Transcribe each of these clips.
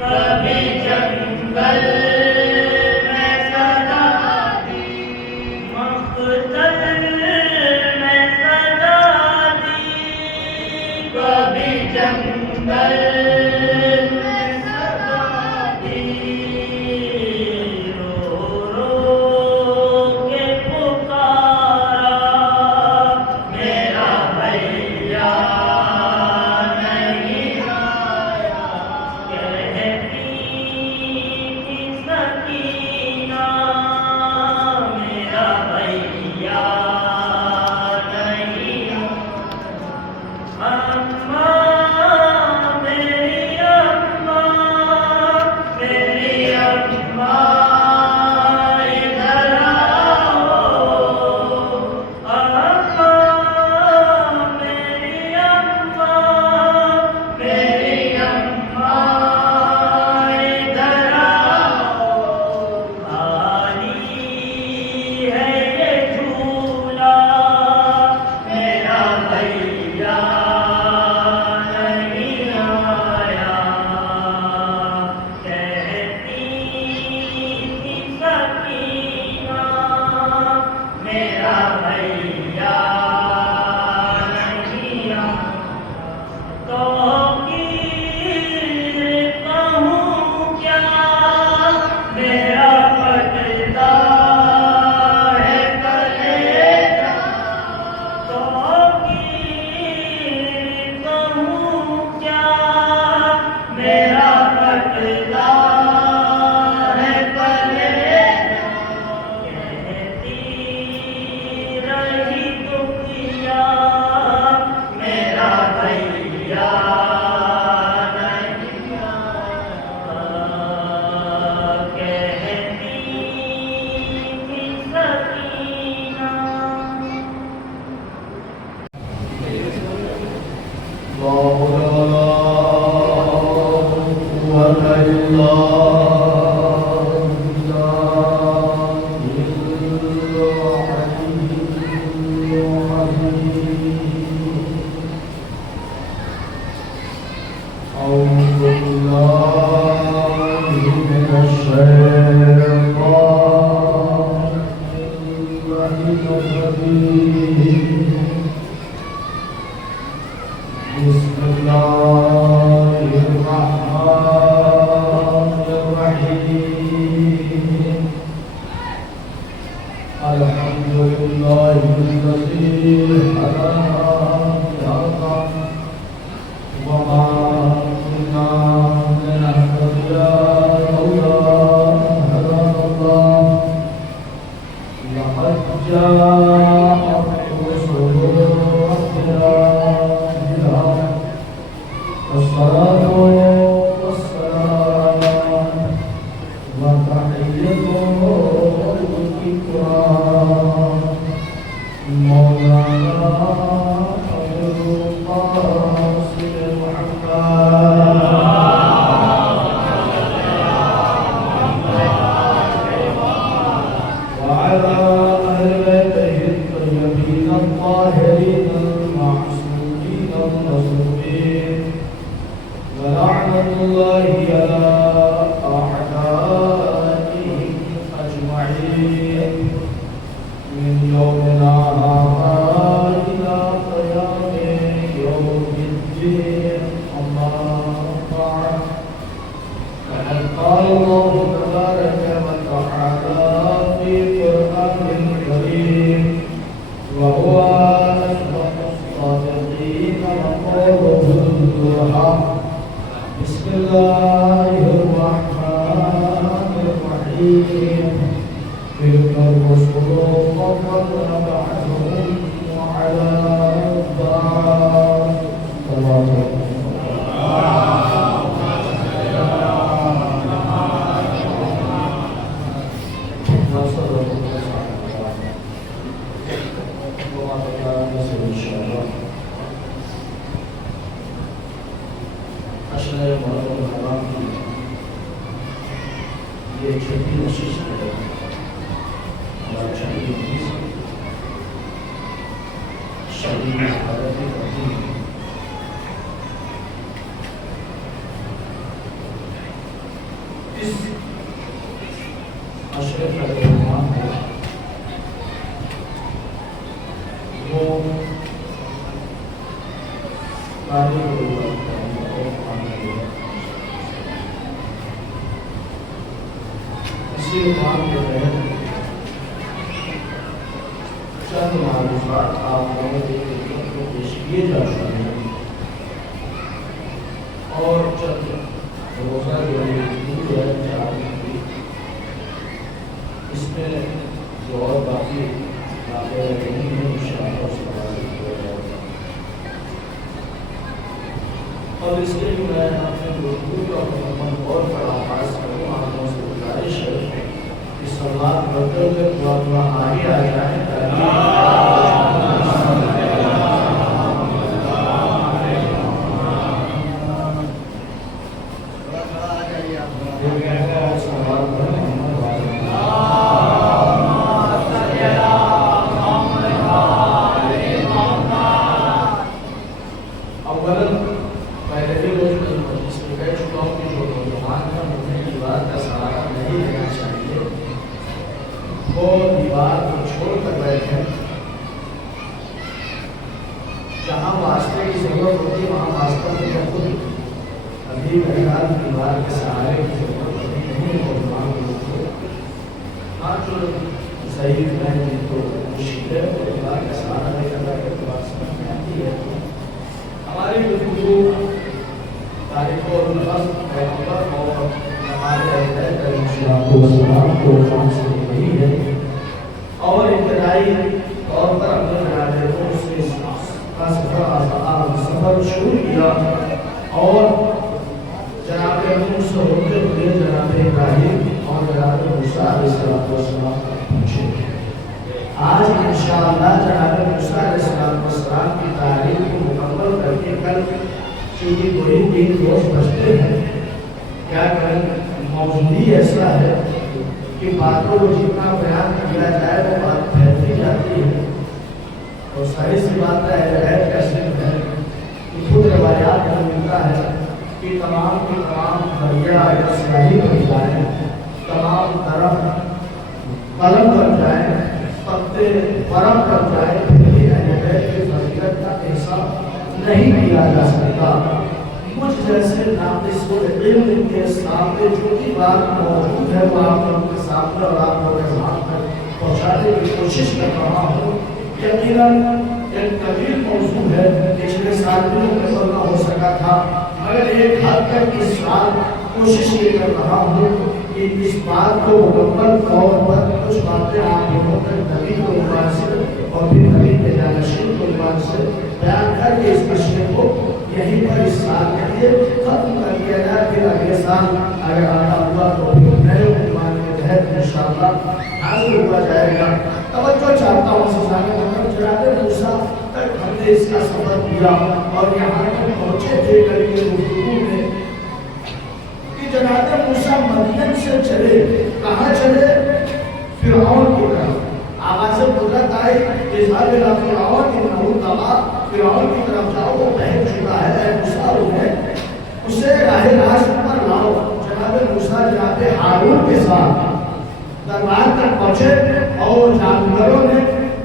کبھی جنگل میں صدا دی، مقتل میں صدا دی، کبھی جنگل میں صدا دی، رو رو کے پکارا میرا بھیا نہیں آیا، کہتی تھی سکینہ میرا بھیا نہیں آیا، اماں میری اماں ادھر آؤ، اماں میری اماں ادھر آؤ، خالی ہے یہ جھولا میرا بھیا نہیں آیا، کہتی تھی سکینہ میرا بھیا نہیں آیا، تو کہوں کیا میرا پھٹتا ہے کلیجہ، تو کہوں کیا میرا پھٹتا ہے کلیجہ، کہتی رہی دنیا میرا بھیا نہیں آیا، کہتی تھی سکینہ۔ بسم الله الرحمن الرحيم، الحمد لله الذي هدانا وما كنا لنهتدي لولا هدانا الله، لقد جاءت رسل ربنا بالحق، والصلاة والسلام وتحيتهم الإكرام مولانا أبو القاسم وعلى أهل بيته الطيبين الطاهرين المعصومين المصطفين، ولعنة الله على أعدائهم أجمعين من يومنا هذا إلى قيام يوم الدين، أما بعد، فقد قال الله تبارك وتعالى في قرآن الكريم، وهو أصدق الصادقين وقوله الحق، بسم الله الرحمن الرحيم، تلك الرسل فضلنا بعضهم على بعض، یہ چھٹی نشست ہے ہمارے شہید شہید حضرت اس اشرف کا جو نام ہے وہ اسی عنوان کے تحت چند معلومات آپ لوگوں کے خدمت کو پیش کیے جا چکے ہیں اور چند روزہ جو اس میں جو اور باقی باتیں رہی ہیں انشاءاللہ اس کا واضح کیا جائے گا اور اس کے لیے میں اپنے گفتگو کا مکمل طور پر آغاز کروں آپ لوگوں سے گزارش ہے کہ سوال کرتے ہوئے تھوڑا آگے آ جائیں جہاں واسطے کی ضرورت ہوتی ہے وہاں واسطہ مجھے خود ابھی بہرحال دیوار کے سہارے کی ضرورت نہیں ہے ہاں جو صحیح ہے جن کو مشکل ہے وہ دیوار کا سہارا لے کر کے دیوار سمجھ میں آتی ہے ہماری گفتگو تاریخ اور پیغمبر اور ہمارے السلام کو سے وہی ہے اور ابتدائی طور پر اپنے جنازے کو اس کے سفر شروع کیا اور جناب نوح سے ہوتے ہوئے جناب ابراہیم اور جناب موسیٰ علیہ السلام تک پہنچے آج انشاءاللہ جناب موسیٰ علیہ السلام کی تاریخ کو مکمل کر کے کل چونکہ وہی 3 روز بچتے ہیں کیا کریں موجودی ایسا ہے کہ باتوں کو جتنا بیان کیا جائے وہ بات پھیلتی جاتی ہے اور صحیح سی بات ہے کیسے ہے کہ خود روایات میں ملتا ہے کہ تمام کے تمام دریا اگر سیاہی بن جائیں تمام درخت قلم بن جائیں پتے برف بن جائیں پھر بھی اہل بیت کی فضیلت کا احساس نہیں کیا جا سکتا مجھ جیسے ناقص علم کے سامنے جو بھی بات موجود ہے وہ آپ لوگوں کے سامنے اور آپ لوگوں کے سامنے پہنچانے کی کوشش کر رہا ہوں یقیناً ایک طویل موضوع ہے پچھلے سال بھی مکمل نہ ہو سکا تھا مگر ایک حد تک اس سال کوشش یہ کر رہا ہوں کہ اس بات کو مکمل طور پر کچھ باتیں آپ لوگوں تک نبی کے عنوان سے اور پھر نبی کے جانشین کے عنوان سے بیان کر کے اس مشنے کو یہیں پر اس سال کے لیے ختم کر دیا جائے پھر اگلے سال اگر آتا ہوا تو پھر نئے عنوان کے تحت انشاءاللہ حاضر ہوا جائے گا توجہ چاہتا ہوں سزانے مطلب جناب موسیٰ تک ہم نے اس کا سفر کیا اور یہاں تک پہنچے تھے کبھی کے گفتگو میں کہ جناب موسیٰ مدین سے چلے کہاں چلے فرعون کی طرف آواز قدرت آئی اظہار الہ فرعون انہو طغی فرعون کی طرف جاؤ وہ بہت چکا ہے اے موسیٰ انہیں اسے راہ راست پر لاؤ جناب موسیٰ جناب ہارون کے ساتھ دربار تک پہنچے اور جانوروں نے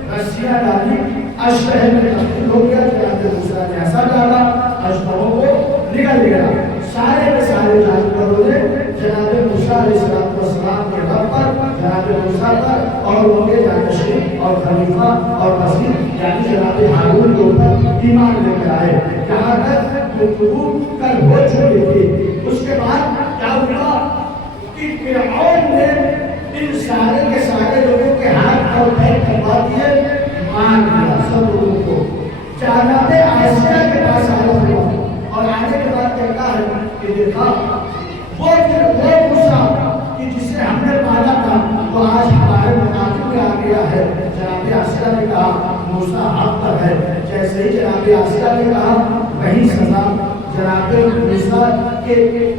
رسیاں ڈالی اشرح میں تبدیل ہو گیا جناب موسیٰ نے ایسا ڈالا اشرحوں کو نگل گیا سارے کے سارے جانوروں نے جناب موسیٰ علیہ السلام کے رب پر جناب موسیٰ پر اور ان کے جانشین اور خلیفہ اور وزیر یعنی جناب ہارون کے اوپر ایمان لے کر آئے یہاں تک گفتگو کل ہو چکی تھی اس کے بعد کیا ہوا کہ فرعون نے ان سارے کے سارے لوگوں کے ہاتھ اور پیر کٹوا دیے مار دیا سب لوگوں کو جناب آسیہ کے پاس آیا ہوا اور آنے کے بعد کہتا ہے کہ دیکھا وہ موسیٰ کہ جسے ہم نے پالا تھا وہ آج ہمارے مقابل میں آ گیا ہے جناب آسیہ نے کہا موسیٰ حق پر ہے جیسے ہی جناب آسیہ نے کہا وہی سزا جناب موسیٰ کے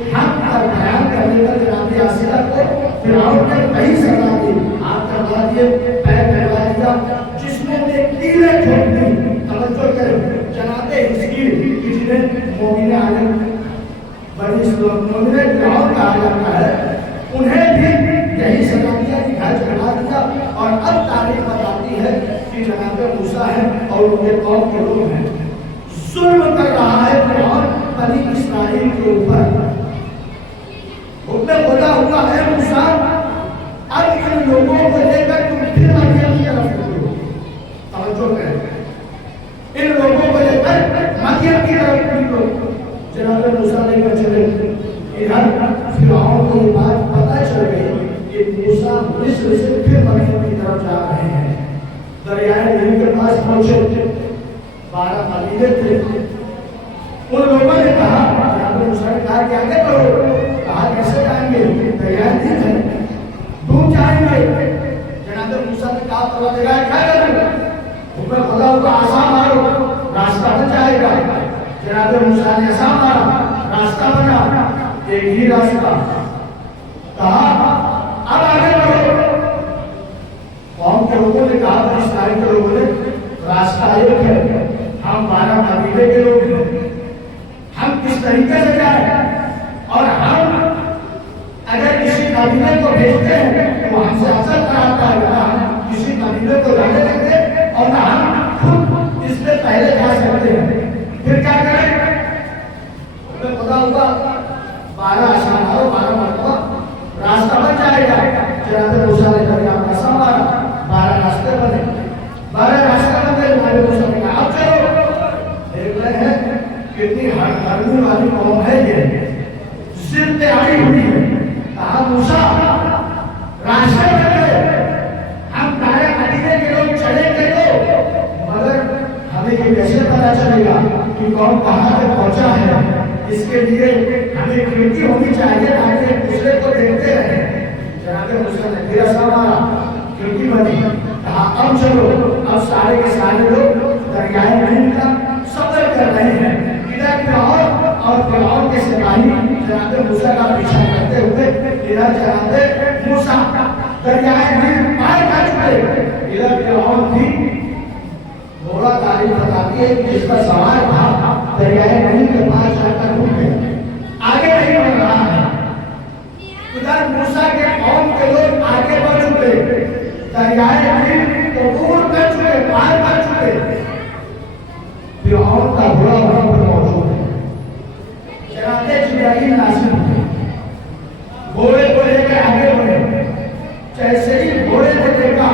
حق پر بیان کرنے کا جناب آسیہ کو فرعون نے وہی سزا دی ہاتھ کروا دیے پیر کروا دیا جسموں میں کیلیں ٹھوک دی توجہ کریں جناب حزقیل جنہیں مومن عالم بڑی مومن فرعون کہا جاتا ہے موسیٰ ہے اور ان کے قوم کے لوگ ہیں، ظلم کر رہا ہے فرعون بنی اسرائیل کے اوپر۔ حکم خدا ہوا ہے موسیٰ اب ان لوگوں کو لے کر تم پھر مدین کی طرف نکلو۔ توجہ کریں، ان لوگوں کو لے کر مدین کی طرف نکلو۔ جناب موسیٰ لے کر چلے، ادھر فرعون کو یہ بات پتہ چل گئی کہ موسیٰ مصر سے پھر مدین کی طرف جا رہے ہیں۔ دریائے نیل کے پاس پہنچے، 12 قبیلے تھے، ان لوگوں نے کہا، جناب موسیٰ نے کہا کہ آگے بڑھو، کہا کیسے جائیں گے؟ دریائے نیل ہے، دور جائیں گے۔ جناب موسیٰ نے کہا پروردگار کیا کروں؟ حکم خدا کو آسان مارو، راستہ بن جائے گا۔ جناب موسیٰ نے آسان مارا، راستہ بنا، ایک ہی راستہ۔ کہا اب آگے بڑھو۔ قوم کے لوگوں نے کہا، بنی اسرائیل کے لوگوں نے، راستہ ایک ہے، ہم 12 قبیلے کے لوگ ہیں، ہم کس طریقے سے جائیں؟ اور ہم اگر کسی قبیلے کو بھیجتے ہیں تو ہم سے اثر کراتا ہے، ہم کسی قبیلے کو رہنے دیں گے اور نہ ہم خود اس سے پہلے جا سکتے ہیں، پھر کیا کریں؟ ہمیں خدا ہوگا 12 آسان مارو، 12 مرتبہ راستہ بن جائے گا۔ جناب موسیٰ نے دریا میں آسان مارا، 12 راستے بنے، 12 راستے بنے۔ جناب موسیٰ نے کہا اب چلو۔ دیکھ رہے ہیں کتنی ہڑبڑانے والی قوم ہے یہ، ضد پہ آئی ہوئی ہے۔ کہا موسیٰ راستے بنے، ہم 12 قبیلے کے لوگ چلیں گے تو، مگر ہمیں یہ کیسے پتا چلے گا کہ کون کہاں پہ پہنچا ہے؟ اس کے لیے ہمیں کھڑکی ہونی چاہیے تاکہ ایک دوسرے کو دیکھتے رہیں۔ جناب موسیٰ نے پھر ایسا مارا، کھڑکی بنی۔ کہا اب چلو، اب سارے کے سارے لوگ دریائے نیل کا سفر کر رہے ہیں۔ ادھر فرعون اور فرعون کے سپاہی جناب موسیٰ کا پیچھا کرتے ہوئے ادھر جناب موسیٰ دریائے نیل پار کر چکے۔ ادھر فرعون بھی گھوڑا تعریف بتاتی ہے کہ جس کا سوار تھا دریائے نیل کے پاس جا کر رک گئے، آگے نہیں بڑھ رہا ہے۔ ادھر موسیٰ کے قوم کے لوگ آگے بڑھ چکے، دریائے نیل کو عبور کر چکے، پار کر چکے۔ فرعون کا گھوڑا وہاں پر موجود ہے۔ جناب جبرائیل نازل ہوئے، گھوڑے کو لے کر آگے بڑھے۔ جیسے ہی گھوڑے نے دیکھا،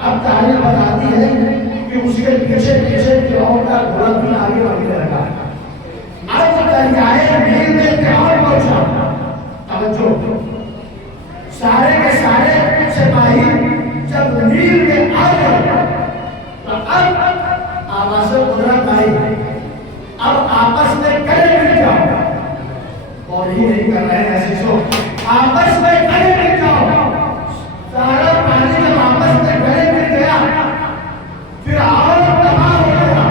اب تاریخ بتاتی ہے کہ اس کے پیچھے پیچھے فرعون کا گھوڑا بھی آگے بڑھنے لگا۔ اب دریائے نیل میں فرعون پہنچا۔ توجہ، سارے کے سارے سپاہی جب نیل میں آ گئے تو اب آواز قدرت آئی، اب آپس میں گلے مل جاؤ۔ اور ہی نہیں کر رہے ہیں عزیزوں، آپس میں گلے مل جاؤ۔ سارا پانی جب آپس میں گلے مل گیا پھر اور تباہ ہو گیا۔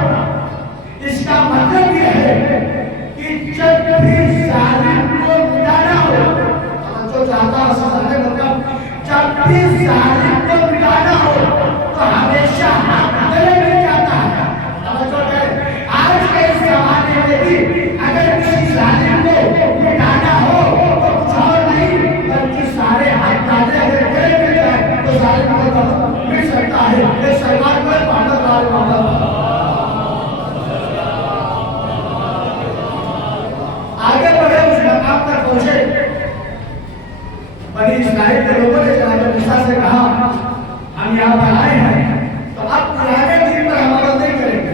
اس کا مطلب یہ ہے کہ جب بھی ظالم کو مٹانا ہو، جو چاہتا ہے سزا مطلب جب بھی ظالم کو مٹانا ہو تو ہمیشہ گلے مل جاتا ہے۔ آج کے اس زمانے میں بھی اگر کسی ظالم کو مٹانا ہو تو کچھ اور نہیں بلکہ سارے ہاتھ ڈالے اگر گلے مل جائے تو ظالم کو مل سکتا ہے۔ یہ سرکار کو پاندر دار معاملہ۔ آگے بڑھے، اس مقام تک پہنچے۔ بنی اسرائیل کے لوگوں نے جناب موسیٰ سے کہا ہم یہاں پر آئے ہیں تو اب پرانے دین پر ہم عمل نہیں کریں گے،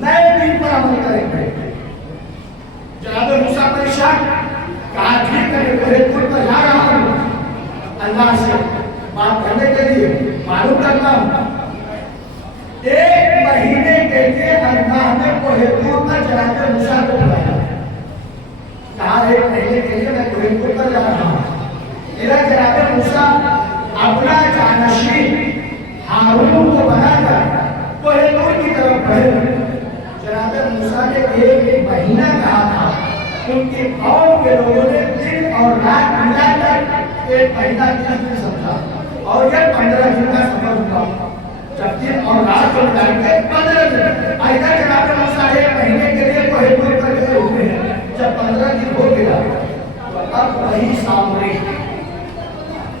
نئے دین پر عمل کریں گے۔ جناب موسیٰ پریشان، کہا ٹھیک ہے میں خود پر جا رہا ہوں اللہ سے بات کرنے کے لیے، معلوم کرتا ہوں۔ 1 مہینے کے لیے اللہ نے کوہ طور پر جناب موسیٰ کو بلایا۔ کہا 1 مہینے کے لیے میں کوہ طور پر جا رہا ہوں۔ ادھر جناب موسیٰ اپنا جانشین ہارون کو بنا کر کوہ طور کی طرف بڑھے۔ جناب موسیٰ نے 1 مہینہ کہا تھا، ان کی قوم کے لوگوں نے دن اور رات ملا کر 1 مہینہ 30 دن سمجھا، اور یہ 15 دن کا سفر ہوا۔ جب دن اور رات کو ملا کے 15 دن، ادھر جناب موسیٰ 1 مہینے کے لیے کوہ طور پر گئے ہوئے ہیں۔ جب 15 دن ہو گیا تو اب وہی سامنے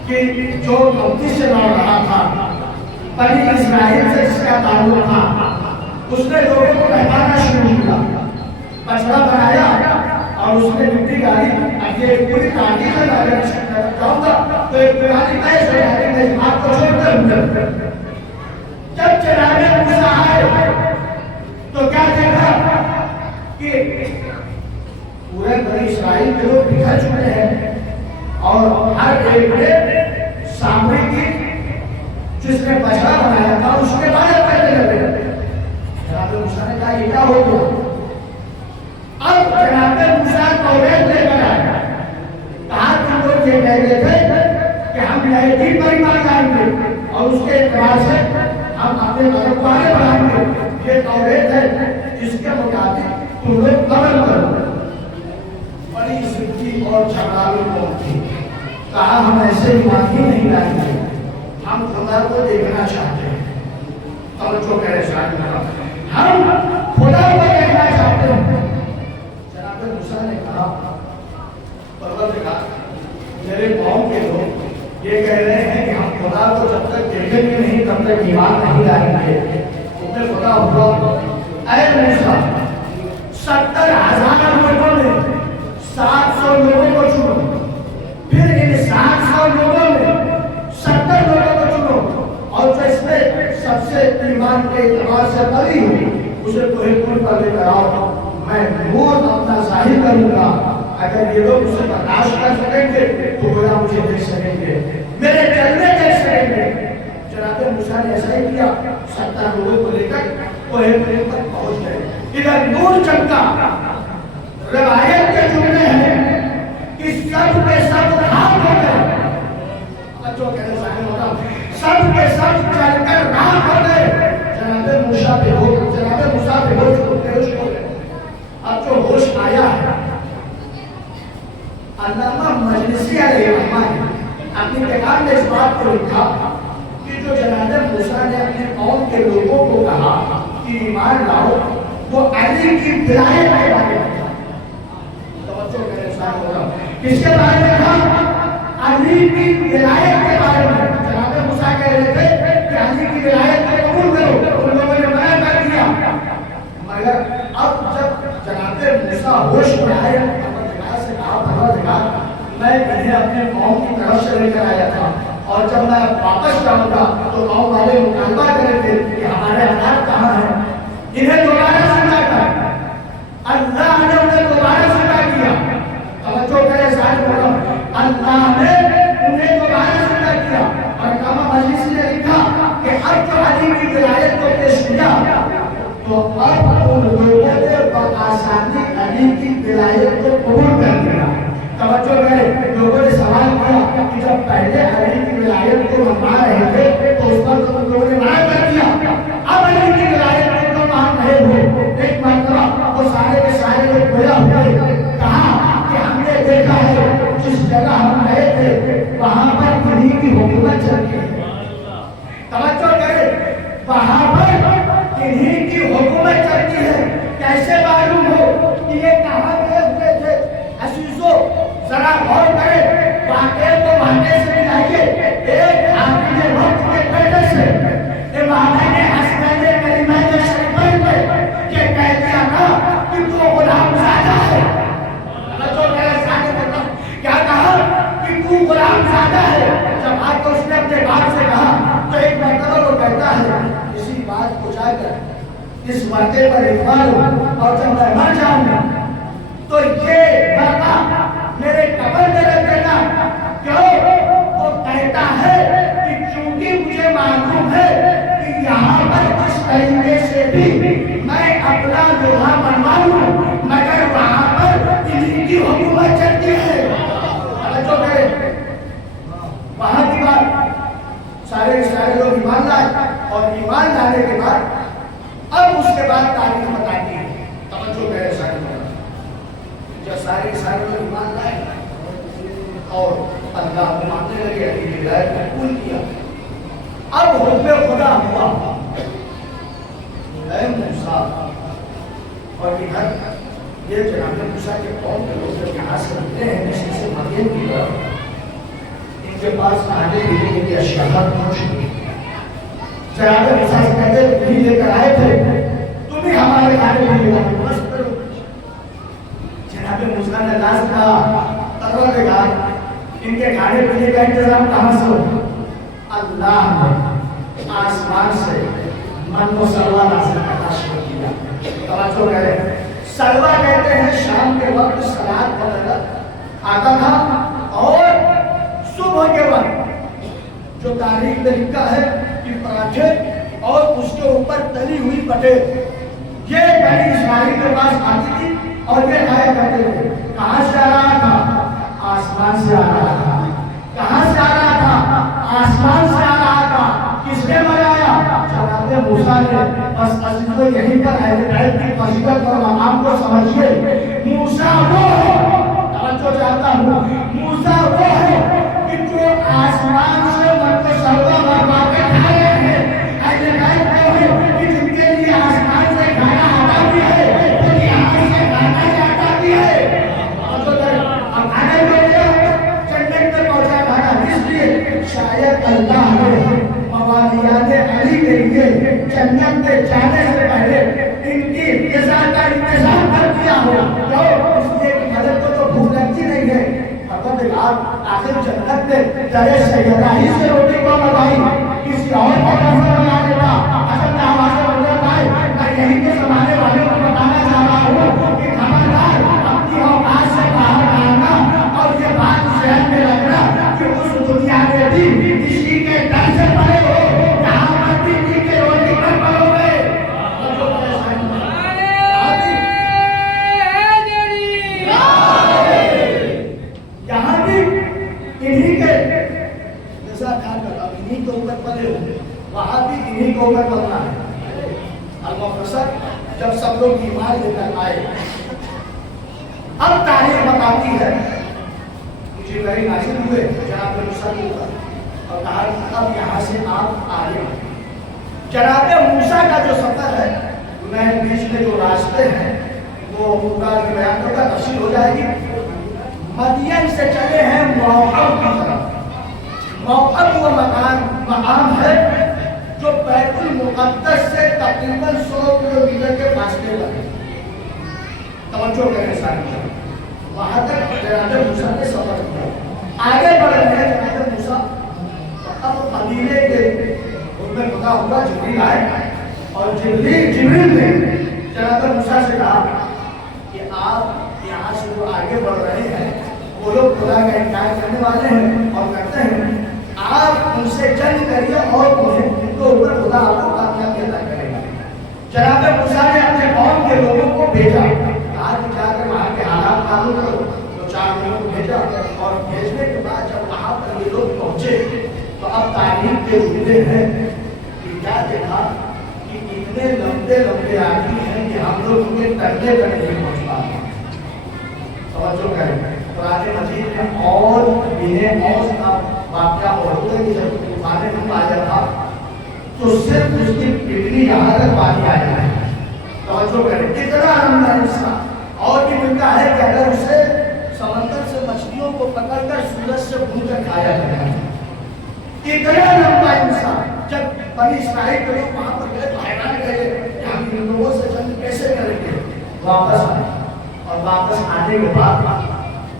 کہ جو مدی سے لڑ رہا تھا بنی اسرائیل سے جس کا تعلق تھا، اس نے لوگوں کو بہتانا شروع کیا، بچڑا بنایا اور اس نے مٹی ڈالی. اب یہ پوری کہانی ہے، اگر جاؤں گا تو ایک کہانی پیش ہو جائے گی، میں آپ کو چھوڑ کر جب جناب موسیٰ آئے تو کیا دیکھا کہ پورے بنی اسرائیل کے لوگ بکھر چکے ہیں اور ہر ایک نے سامنے کی جس نے بچڑا بنایا تھا اس کے بارے پہلے لگے. جناب موسیٰ نے کہا یہ کیا ہو گیا؟ اب جناب موسیٰ توریت لے کر آیا، کہا تم لوگ یہ کہہ رہے تھے کہ ہم نئے دین پر ایمان لائیں گے اور اس کے اعتبار سے ہم اپنے مذہب کو آگے بڑھائیں گے. یہ توریت ہے جس کے مطابق تم لوگ عمل کرو. بڑی ضدی اور جھگڑالو قوم تھی. کہا ہم ایسے ایمان ہی نہیں لائیں گے، ہم خدا کو دیکھنا چاہتے ہیں. توجہ کرے ساتھ ہم خدا کو دیکھنا چاہتے ہیں. جناب موسیٰ نے کہا پروردگار میرے قوم کے لوگ یہ کہہ رہے ہیں کہ ہم خدا کو جب تک دیکھیں گے نہیں تب تک ایمان نہیں لائیں گے. تم نے خدا ہوا اے موسیٰ 70,000 لوگوں نے 700 لوگوں کو چنو، پھر ان 700 لوگوں میں 70 لوگوں کو چنو اور جو اس میں سب سے ایمان کے اعتبار سے قوی ہو اسے کوہ طور پر لے کر آؤ. میں نور اپنا ظاہر کروں گا. اگر یہ لوگ اسے برداشت کر سکیں گے تو گویا مجھے دیکھ سکیں گے، میرے چلنے دیکھ سکیں گے. جناب موسیٰ نے ایسا ہی کیا، 70 لوگوں کو لے کر کوہ طور پر پہنچ گئے. ادھر نور چمکا. روایت کے جملے ہیں کہ سب کے سب راہ ہو گئے. جو کہنے ظاہر ہوتا سب کے سب چل کر راہ ہو گئے. جناب موسیٰ پہ ہوش ہو گئے. اب جو ہوش آیا ہے، علامہ مجلسی علیہ رحمہ اپنی کتاب میں اس بات کو لکھا کہ جو جناب موسیٰ نے اپنے قوم کے لوگوں کو کہا کہ ایمان لاؤ، وہ علی کی ولایت کے بارے میں تھا. توجہ کرے ساتھ ہوگا کس کے بارے میں تھا؟ علی کی ولایت کے بارے میں. جناب موسیٰ کہہ رہے تھے کہ علی کی ولایت کو قبول کرو، ان لوگوں نے منع کر دیا. مگر اب جب جناب موسیٰ ہوش میں آئے سے کہا پروردگار میں انہیں اپنے قوم کی طرف سے لے کر آیا تھا اور جب میں واپس جاؤں گا تو قوم والے مطالبہ کریں گے کہ ہمارے حالات کہاں ہیں. انہیں دوبارہ زندہ کر. اللہ نے انہیں دوبارہ زندہ کیا. توجہ کرے ساتھ بولو، اللہ نے انہیں دوبارہ زندہ کیا. اور علامہ مجلسی نے لکھا کہ اب جو علی کی ولایت کو پیش کیا تو اب ان لوگوں نے بآسانی علی کی ولایت کو قبول کر دیا. توجہ کرے، لوگوں نے سوال کیا کہ جب پہلے علی کی ولایت کو منوا رہے تھے تو اس پر تو لوگوں نے منع کر دیا، اب علی کی ولایت کو مان رہے ہو. ایک مرتبہ وہ سارے کے سارے لوگ گویا ہوئے، کہا کہ ہم نے دیکھا ہے جس جگہ ہم گئے تھے وہاں پر انہیں کی حکومت چلتی ہے. توجہ کرے، وہاں پر انہیں کی حکومت چلتی ہے. کیسے معلوم ہو کہ یہ کہاں گئے ہوئے تھے؟ عزیزو ذرا غور کرے، واقعے کو واقعے سے ملائیے. ایک حاکم وقت کے بیٹے سے امام حسنین کریمین شریفین نے یہ کہہ دیا تھا کہ تو غلام زادہ ہے. کیا کہا کہ تو غلام زادہ ہے. جب آج تو اس نے اپنے باپ سے کہا تو ایک مرتبہ وہ کہتا ہے اسی بات کو جا کر اس مرتے پر اقبال ہو اور جب میں مر جاؤں گا تو یہ مرتا میرے قبر میں رکھ دینا. کیوں؟ وہ کہتا ہے کہ چونکہ مجھے معلوم ہے کہ یہاں پر اس طریقے سے بھی میں اپنا لوہا بنوا لوں مگر وہاں پر انہیں کی حکومت چلتی ہے. جو کہ وہاں کی بات سارے لوگ ایمان لائے اور ایمان لانے کے بعد اب اس کے بعد تاریخ بتاتی ہے. توجہ کرے جب سارے لوگ ایمان لائے اور اللہ کو ماننے لگے، علی کی ولایت کو قبول کیا. اب حکم خدا ہوا اے موسیٰ. اور یہ جناب موسیٰ کے قوم کے لوگ جب یہاں سے نکلے ہیں مصر سے مدین کی طرف، ان کے پاس آنے کے لیے اشیاء پہنچ گئی. जनाब मूसा से कहते नहीं लेकर आए थे, तुम ही हमारे खाने पीने का बंदोबस्त करो। जनाब मूसा ने अल्लाह से कहा, परवरदिगार, इनके खाने पीने का इंतजाम कहाँ से हो? अल्लाह ने आसमान से मन को सलवा नाजिल करना शुरू किया। तवज्जो करें, सलवा कहते हैं शाम के वक्त सलाद वगैरह आता था, और सुबह के वक्त जो तारीख में लिखा है कि पराठे और उसके ऊपर तली हुई पटेल, ये बनी इस्माइल के पास आती थी और ये खाया करते थे। कहाँ से आ रहा था? आसमान से आ रहा था। कहाँ से आ रहा था? आसमान से आ रहा था। किसने बनाया? जनाब मूसा ने। बस अजीजों, यहीं पर अहले की फजीलत और मकाम को समझिए। मूसा वो है, तवज्जो चाहता हूँ, मूसा वो है कि जो आसमान से मन को सलवा बरबा के खा रहे हैं। अहले बैत वो है कि जिनके लिए आसमान से खाना आता भी है, तो यहाँ से खाना जाता भी है। अब खाने के लिए जन्नत में पहुँचा खाना, इसलिए शायद अल्लाह ने मवालियाने अली के लिए जन्नत में जाने से पहले इनकी इंतजार का इंतजाम कर दिया हो। क्यों? इसलिए कि हजरत को तो भूख लगती नहीं है। आखिर जन्नत में दरे सैयदा ही से रोटी को लगाई, किसी और को कैसे बना देता? असल में हमारे बंदर भाई, मैं यही के समाने वालों को बताना चाह रहा हूँ कि खबरदार, अपनी औकात से बाहर आना और ये बात जहन में रखना कि उस दुनिया में भी किसी के डर से परे हो, यहाँ पर भी किसी के रोटी पर पड़ोगे। यहाँ भी इन्हीं के इन्हीं के ऊपर पले हो, वहाँ भी इन्हीं के ऊपर पलना है। अल-मुफ़स्सर जब सब लोग ईमान लेकर आए, अब तारीख बताती है कि जिब्राइल नाज़िल हुए जनाब मूसा के ऊपर और कहा कि अब यहाँ से आप आगे। जनाब मूसा का जो सफर है, मैं बीच में जो रास्ते हैं वो पूरा बयान करता, तफसील हो जाएगी। मदियन से चले हैं मौक़ब की तरफ। मौक़ब वो मकाम है जो बैतुल मुक़द्दस से तकरीबन 100 किलोमीटर के फासले पर है। तवज्जो करें सारे, वहाँ तक जनाब मूसा ने सफर किया। आगे बढ़ रहे हैं जनाब मूसा, अब मदीने के उनमें पता होगा जिब्रील आए और जिब्रील ने जनाब मूसा से कहा कि आप यहाँ से जो आगे बढ़ रहे हैं वो लोग खुदा का इनकार करने वाले हैं और करते हैं। आप उनसे जंग करिए और उन्हें तो ऊपर खुदा आपको कामयाबी अता करेगा। जनाब मूसा ने अपने कौम के लोगों को भेजा, कहा कि जाकर वहाँ के हालात मालूम करो। तो 4 लोगों को भेजा और भेजने के बाद जब वहाँ पर ये लोग पहुँचे तो अब तारीख के जुमले हैं कि क्या देखा कि इतने लंबे लंबे आदमी हैं कि हम लोग उनके टरने तक नहीं पहुँच पाते। तवज्जो करें, कुरान मजीद में और इन्हें और वाक़या मौजूद है कि जब तूफान नूह आया था तो सिर्फ उसकी पिटनी यहाँ तक पानी आया है। तवज्जो करें, कितना लंबा इंसान। और भी मिलता है कि अगर उसे समंदर से मछलियों को पकड़कर सूरज से भूनकर खाया गया, इतना लंबा इंसान। जब बनी इस्राइल के लोग वहाँ पर गए तो हैरान गए कि हम इन लोगों से जंग कैसे करेंगे। वापस आए और वापस आने के बाद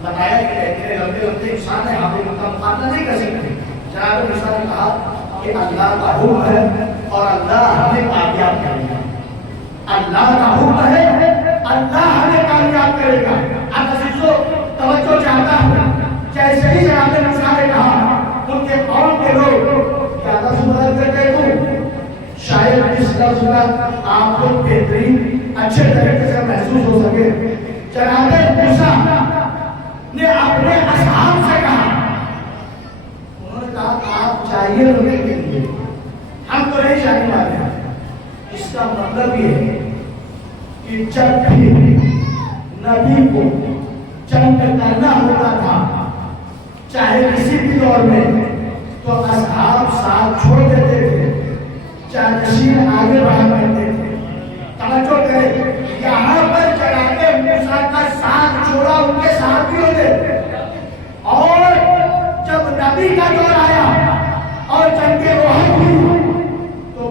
बताया कि इतने लंबे लंबे इंसान है, हम इनका मुकाबला नहीं कर सकते। जनाब मूसा ने कहा कि अल्लाह का हुक्म है और अल्लाह हमें कामयाब करेगा। अल्लाह का हुक्म है, अल्लाह हमें कामयाब करेगा। अब अजीजों, तवज्जो चाहता हूँ, जैसे ही जनाब मूसा ने कहा उनके कौम के लोग क्या लफ्ज़ करते तू, शायद इस लफ्ज़ का आप लोग बेहतरीन अच्छे तरीके से महसूस हो सके। जनाब मूसा ने अपने असहाब से कहा, उन्होंने कहा आप चाहिए रोने के लिए, हम तो नहीं जाने वाले हैं। इसका मतलब ये है कि जब भी नबी को जंग करना होता था, चाहे किसी भी दौर में, तो असहाब साथ छोड़ देते थे, जानशीन आगे बढ़ा करते थे। तवज्जो करें, यहाँ पर जनाब मूसा का साथ छोड़ा उनके साथियों ने। और जब नबी का दौर आया और जंग ओहद हुई तो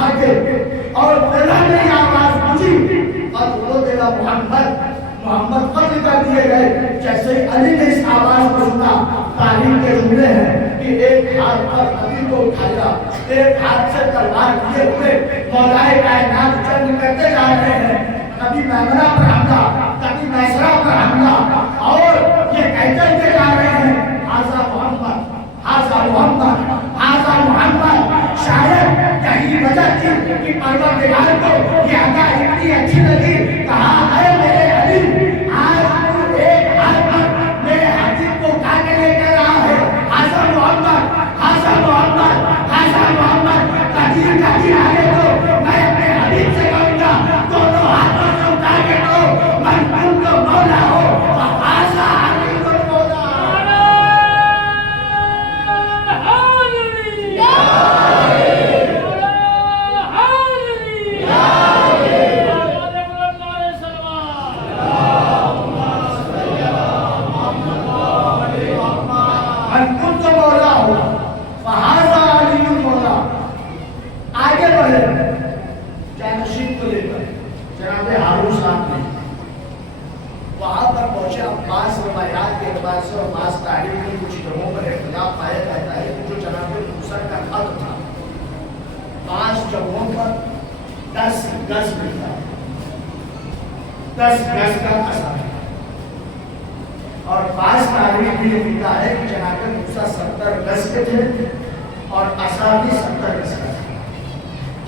भागे और तेरा ने आवाज पूछी और वो तेरा मोहम्मद कत्ल कर दिए गए। जैसे ही अली ने इस आवाज को सुना, तारीख के जुमले हैं कि एक हाथ पर नबी को उठाया, एक हाथ से तलवार लिए हुए मौलाए कायनात जंग करते जा रहे हैं। कभी मैमना पर हमला, कभी मैसरा पर हमला, और ये कहते हुए जा रहे हैं हाजा मोहम्मद, हाजा मोहम्मद, हाजा मोहम्मद। शायद यही वजह थी कि परवरदिगार को ये अदा इतनी अच्छी लगी। कहा है मेरे अली, आज तू एक हाथ पर मेरे हबीब को उठा के लेके रहा है। हाजा मोहम्मद, हाजा मोहम्मद, हाजा मोहम्मद। कदीर कदीर आगे तो मैं अपने हबीब से कहूँगा, दोनों हाथों से उठा के दो, मन तुमको मौला हो तो हाजा अली को मौला। आगे बढ़े जानशीन को लेकर जनाबे हारून साहब ने वहां पर पहुंचे। अब्बास रवायात के अब्बास और अब्बास तारीख में कुछ जगहों पर इख्तिलाफ पाया जाता है कि जो जनाबे मूसा का खत था 5 जगहों पर 10 गज मिलता, 10 गज का असर, और 5 तारीख भी मिलता है कि जनाबे मूसा 70 गज के थे और असर भी 70 गज का।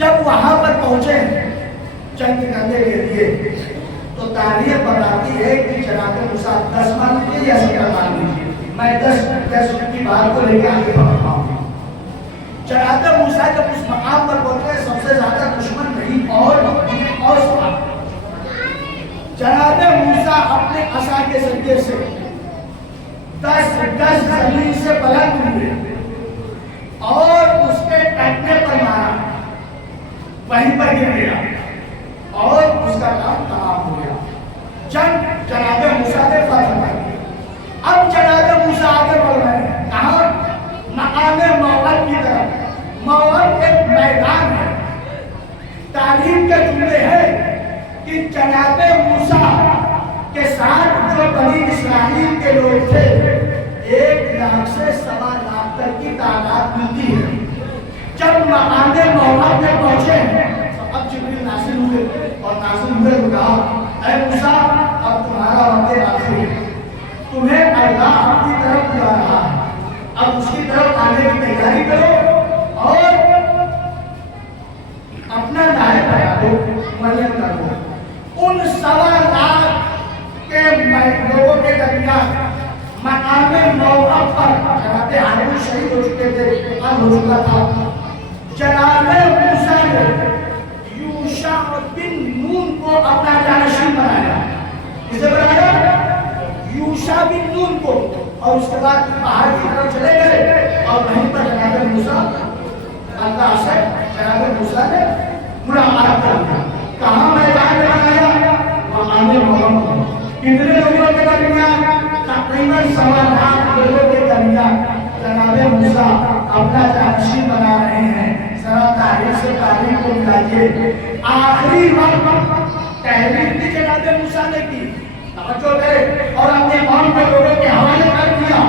जब वहां पर पहुंचे जंग करने के लिए तो तारीख बताती है कि जनाबे मूसा 10 मान लीजिए या 70 मान लीजिए, मैं 10 की बात को लेकर आगे बढ़ रहा हूँ। जनाबे मूसा जब उस मकाम पर पहुंचे, सबसे ज्यादा दुश्मन नहीं और जनाबे मूसा अपने असा के जरिए से 10 गज जमीन से बुलंद हुए और उसके टकने पर मारा, वहीं पर गिर गया और उसका काम तमाम हो गया। जंग जनाबे मूसा ने फतह पाई। अब जनाबे मूसा आगे बढ़ रहे हैं, कहाँ? मकामे मौअद की तरफ। मौअद एक मैदान है। तारीख के जुमले हैं कि जनाबे मूसा के साथ जो बनी इस्राइल के लोग थे 1 लाख से 1.25 लाख तक की तादाद मिलती है। जब मकामे मौअद में पहुंचे तो अब जिब्रील नाज़िल हुए और नाज़िल हुए तो कहा, ऐ मूसा, अब तुम्हारा वक्त आखिरी है, तुम्हें अल्लाह अपनी तरफ बुला रहा है, अब उसकी तरफ आने की तैयारी करो और अपना नायक बना दो, मरियम कर दो। उन 1.25 लाख के लोगों के दरमियान मकामे मौअद पर जनाबे हारून शहीद हो चुके थे, इंतकाल हो चुका था। जनाबे मूसा ने यूशा बिन नून को अपना जानशीन बनाया। किसे बनाया? यूशा बिन नून को। और उसके बाद पहाड़ की तरफ चले गए और वहीं पर जनाबे मूसा अल्लाह से जनाबे मूसा ने मुलाकात कर लिया। कहाँ मैदान में बनाया? मकामे मौअद। कितने लोगों के दरमियान? तकरीबन 1.25 लाख लोगों के दरमियान जनाबे मूसा अपना जानशीन बना रहे हैं। जरा तारीख से तारीख को मिलाइए। आखिरी वक्त तहरीर भी जनाबे मूसा ने की, तवज्जो करें, और अपने कौम के लोगों के हवाले कर दिया।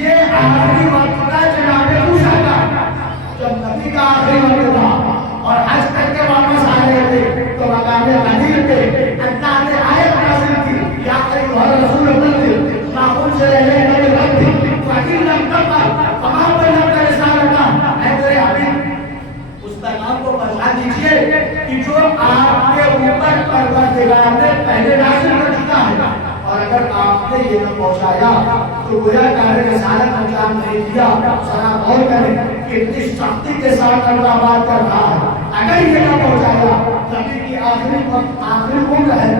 ये आखिरी वक्त था जनाबे मूसा का, जब नबी का आखिरी वक्त था और हज करके वापस आ रहे थे तो मकामे गदीर पे अल्लाह ने आयत नाज़िल की, या अय्युहर रसूल बल्लिग मा उनज़िला इलैका मिन रब्बिक व इन लम तफ़अल फमा बल्लग़्ता रिसालतह। ऐ मेरे हबीब, उस पैगाम को पहुंचा दीजिए कि जो आपके ऊपर परवरदिगार ने पहले नाज़िल कर चुका है, और अगर आपने ये न पहुंचाया तो गोया कार्य रिसालत अंजाम नहीं दिया। जरा गौर करें कितनी सख्ती के साथ अल्लाह बात कर रहा है। अगर ये न पहुंचाया, नबी की आखिरी वक्त, आखिरी उम्र है,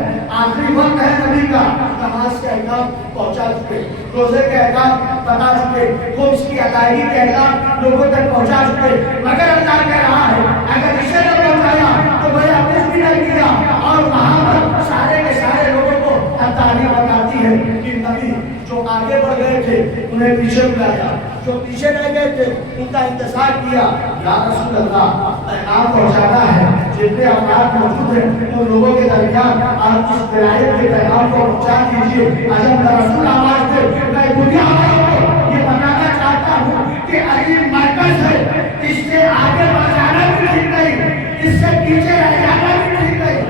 आखिरी वक्त है नबी का, नमाज के अहकाम पहुंचा चुके, रोजे के अहकाम बता चुके, खुम्स की अदायगी के अहकाम लोगों तक पहुंचा चुके, मगर अल्लाह कह रहा है अगर इसे न पहुंचाया तो गोया कुछ भी नहीं किया। और वहां पर सारे के सारे लोगों को तारीफ बताती है कि नबी जो आगे बढ़ गए थे उन्हें पीछे बुलाया, जो पीछे रह गए थे उनका इंतजार किया। या रसूल अल्लाह, पैगाम पहुंचाना है, जितने अवकाश मौजूद हैं उन लोगों के दरमियान आप इस विलायत के पैगाम को पहुंचा दीजिए। अजब रसूल आवाज दे, मैं दुनिया वालों को ये बताना चाहता हूँ कि अली मरकज है, इससे आगे बढ़ जाना भी ठीक नहीं, इससे पीछे रह जाना भी ठीक नहीं।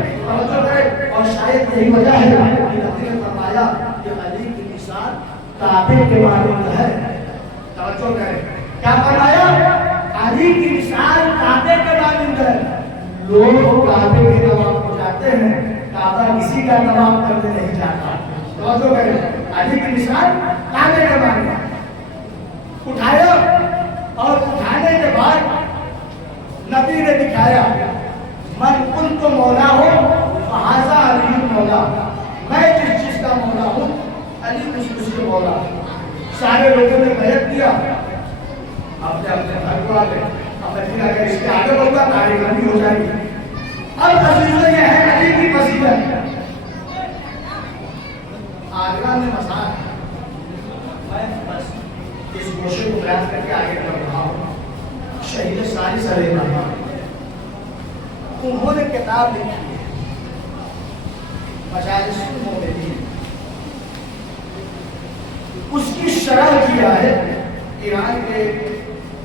और शायद यही वजह है कि नबी ने फरमाया कि अली की मिसाल काबे के मानंद है। तवज्जो करें, क्या फरमाया? अली की मिसाल काबे के मानंद है। लोग काबे के तवाफ को जाते हैं, काबा किसी का तवाफ करने नहीं जाता। तवज्जो करें, अली की मिसाल काबे के मानंद है। उठाया और उठाने के बाद नबी ने दिखाया, मन कुन तो मौला हो हाजा अली मौला, मैं जिस चीज का मौला हूँ अली उस उसके मौला। सारे लोगों ने बैठ किया, अपने अपने घर को आ गए। अब मैं अगर इसके आगे बढ़ूंगा तारीख लंबी हो जाएगी। अब अजीजों ये है अली की फजीलत। आगरा में मसान, मैं बस इस गोशे को बयान करके आगे बढ़ रहा हूँ। शहीद सारी सलेमा उन्होंने किताब लिखी है मजालिसुल मोमिनीन, उसकी शरह किया है ईरान के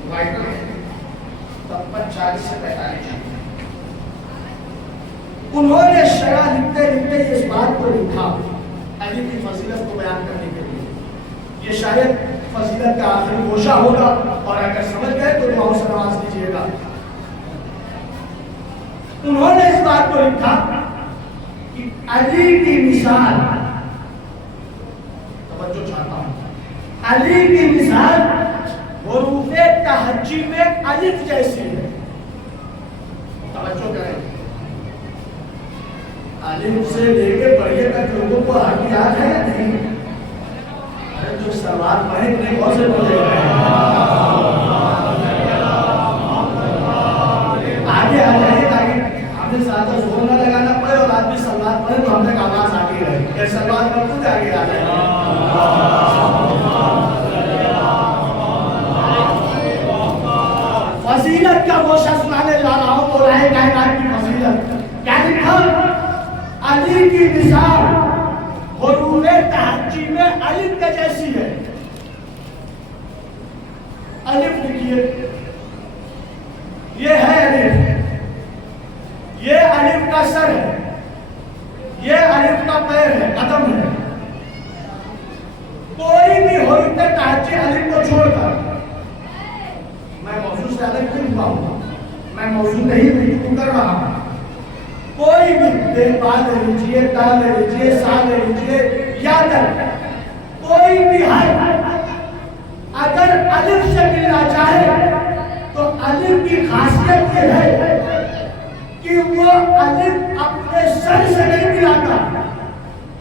राइटर ने तकरीबन 40 से 45। उन्होंने शरह लिखते लिखते इस बात को लिखा अली की फजीलत को बयान करने के लिए। ये शायद फजीलत का आखिरी गोशा होगा, और अगर समझ गए तो दुआओं से नवाज दीजिएगा। उन्होंने इस बात को लिखा कि अली की मिसाल, तवज्जो चाहता हूं, अली की मिसाल हुरूफ़े तहज्जी में अलिफ जैसी है। तवज्जो करें, अलिफ से लेके बढ़िया तक लोगों को हक याद है या नहीं? अरे जो सलवार पहन नहीं बहुत से बोले आगे आ जाइए ताकि हमें साथ जोर न लगाना पड़े और आदमी सलवार पहने तो हम तक आवाज आती रहे। ये सलवार पर खुद आगे आ जाए। फजीलत का गोशा सुनाने जा रहा हूँ, बोलाए कायनात की फजीलत। क्या लिखा? अली की मिसाल हुरूफ़े तहज्जी में अलिफ के जैसी है। अलिफ लिखिए, ये है अलिफ, ये अलिफ का सर है, ये अलिफ का पैर है, कदम है। कोई भी हुरूफ़े तहज्जी अलिफ को छोड़कर, मैं मौजूद से अलग नहीं हुआ हूँ, मैं मौजूद नहीं कर रहा हूँ, कोई भी बा ले लीजिए, ता ले लीजिए, सा ले लीजिए, या कोई भी है, अगर अलिफ से मिलना चाहे तो अलिफ की खासियत ये है कि वो अलिफ अपने सर से नहीं मिलाता।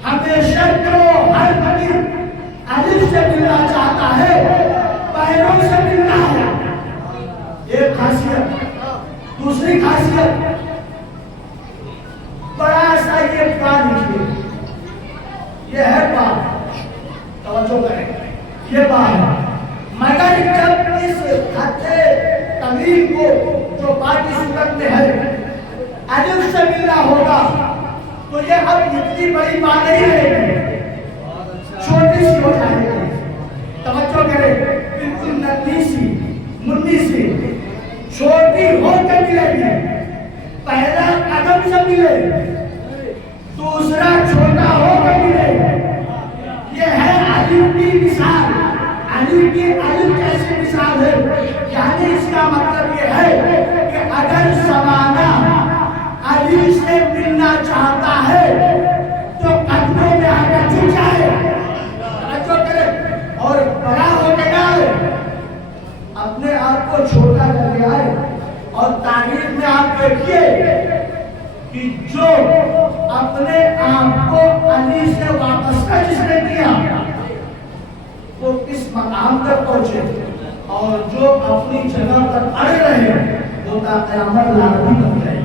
हमेशा जो हर अलिफ अलिफ से मिलना चाहता है पैरों से मिलना है, एक खासियत। दूसरी खासियत, बड़ा सा ये पा लिखिए, ये है पा, तवज्जो करें, ये पा है। मगर जब इस खत्ते तमीम को जो पा की सूरत में है अलिफ से मिलना होगा तो ये अब इतनी बड़ी पा नहीं रहेगी, छोटी सी हो जाएगी। तवज्जो करें, बिल्कुल नन्ही सी, मुन्नी सी, छोटी होकर मिलेगी। पहला कदम से मिले, दूसरा छोटा होकर मिले। ये है अलिफ की मिसाल, अलिफ की अलिफ जैसी मिसाल है। यानी इसका मतलब ये है कि अगर ज़माना अली से मिलना चाहता है तो कदमों में आकर झुक जाए, और बड़ा होकर आए, अपने आप को छोटा करके आए। और तारीख में आप देखिए कि जो अपने आप को अली से वापस का जिसने किया वो किस मकाम तक पहुंचे, और जो अपनी जगह पर अड़े रहे वो क़यामत लाज़मी बन गए।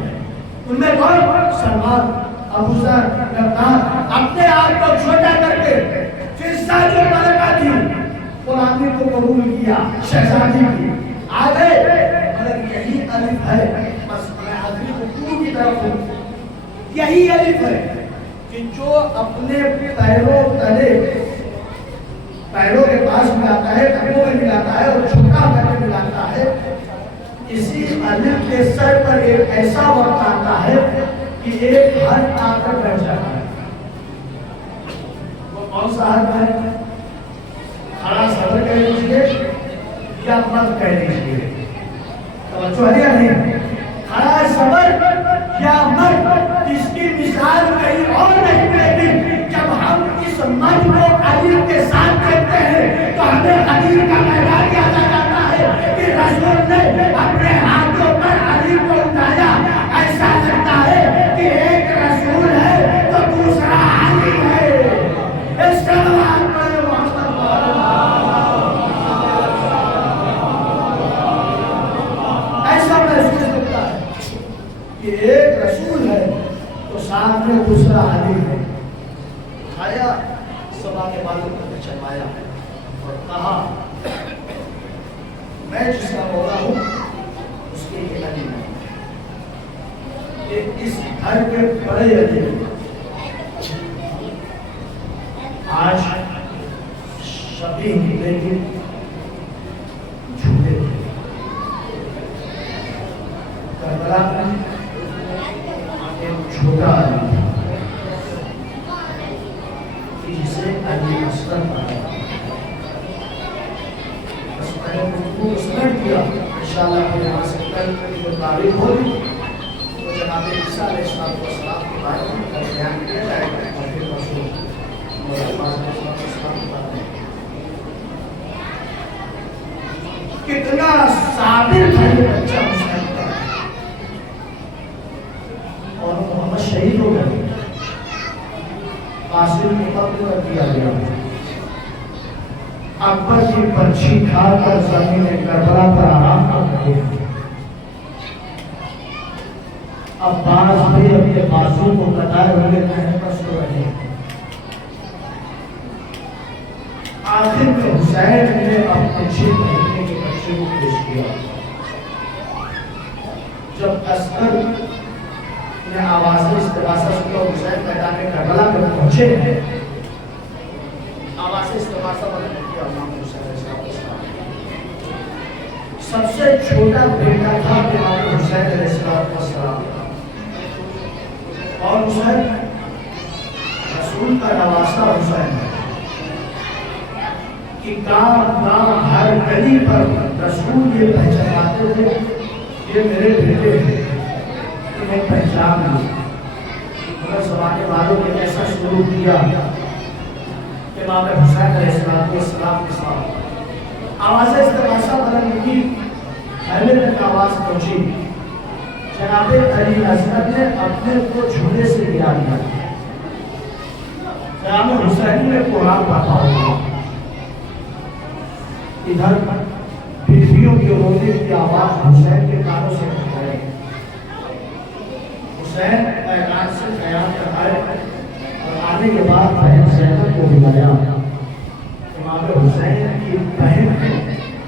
उनमें कौन? सलमान, अबू ज़र, अपने आप को छोटा करके फिज़्ज़ा जो मलका थी قبول کیا شہزادی کی آ گئے، مگر یہی الف ہے، بس میں آدمی کو کی طرف ہوں، یہی الف ہے کہ جو اپنے پیروں تلے پیروں کے پاس ملاتا ہے، ٹکوں میں ملاتا ہے اور چھوٹا کر کے ملاتا ہے، اسی الف کے سر پر ایک ایسا وقت آتا ہے کہ ایک حرف آ کر بیٹھ جاتا ہے۔ وہ کون سا حرف ہے؟ کھڑا صبر کہہ لیجیے یا مت کہہ لیجیے، توجہ ہے یا نہیں؟ کھڑا صبر یا مت، اس کی مثال کہیں اور نہیں ملتی۔ جب ہم اس مت کو علی کے ساتھ کہتے ہیں تو ہمیں علی کا میدان یاد آ جاتا ہے کہ رسول نے اپنے ہاتھوں پر علی کو اٹھایا، ایسا لگتا ہے کہ ایک رسول ہے تو دوسرا علی ہے۔ اس کا نام ایک رسول ہے تو سامنے دوسرا علی ہے۔ اٹھایا، سبا کے بالوں پر چلوایا اور کہا میں جس کا مولا ہوں اس کے لیے علی نہیں، کہ اس گھر کے بڑے علی آج شبیہ لیکن جھوٹے کربلا میں چھوٹا علی جسے علی اصغر کہا۔ بس میں نے گفتگو سمیٹ دیا، انشاءاللہ پھر یہاں سے کل جو تاریخ ہوگی تو جناب عیسیٰ علیہ السلام کے بارے میں بیان کیا جائے گا اور پھر رسول کتنا صابر تھا یہ بچہ حسین کا، اور محمد شہید ہو گئے، قاسم کو قتل کر دیا گیا۔ اکبر کی پرچھی کھا کر زمین کربلا پر آرام کر رہے ہیں۔ عباس بھی اپنے بازو کو قطار ہوئے کہنے پر سو رہے ہیں۔ آخر میں حسین نے اپنے 6 مہینے کے بچے کو پیش کیا۔ جب اصغر نے آواز استغاثہ سنا، حسین میدان کربلا میں پہنچے ہیں، آواز استغاثہ بلند کیا امام حسین علیہ السلام۔ سب سے چھوٹا بیٹا تھا امام حسین علیہ السلام، اور حسین رسول کا نواسہ حسین ہے کہ گاؤں گاؤں ہر گلی پر رسول یہ پہچاناتے تھے یہ میرے بیٹے ہیں، انہیں پہچان لی۔ مگر زمانے والوں نے ایسا شروع کیا امام حسین علیہ السلام کے ساتھ آواز استغاثہ بلند کی، پہلے تک آواز پہنچی، جناب علی اصغر نے اپنے کو جھولے سے گرا دیا۔ امام حسین نے قرآن پڑھا ہوا، ادھر بیویوں کے رونے کی آواز حسین کے کانوں سے نکل رہی۔ حسین اعلان سے خیال کر آئے اور آنے کے بعد بہن زینب کو بلایا۔ امام حسین کی بہن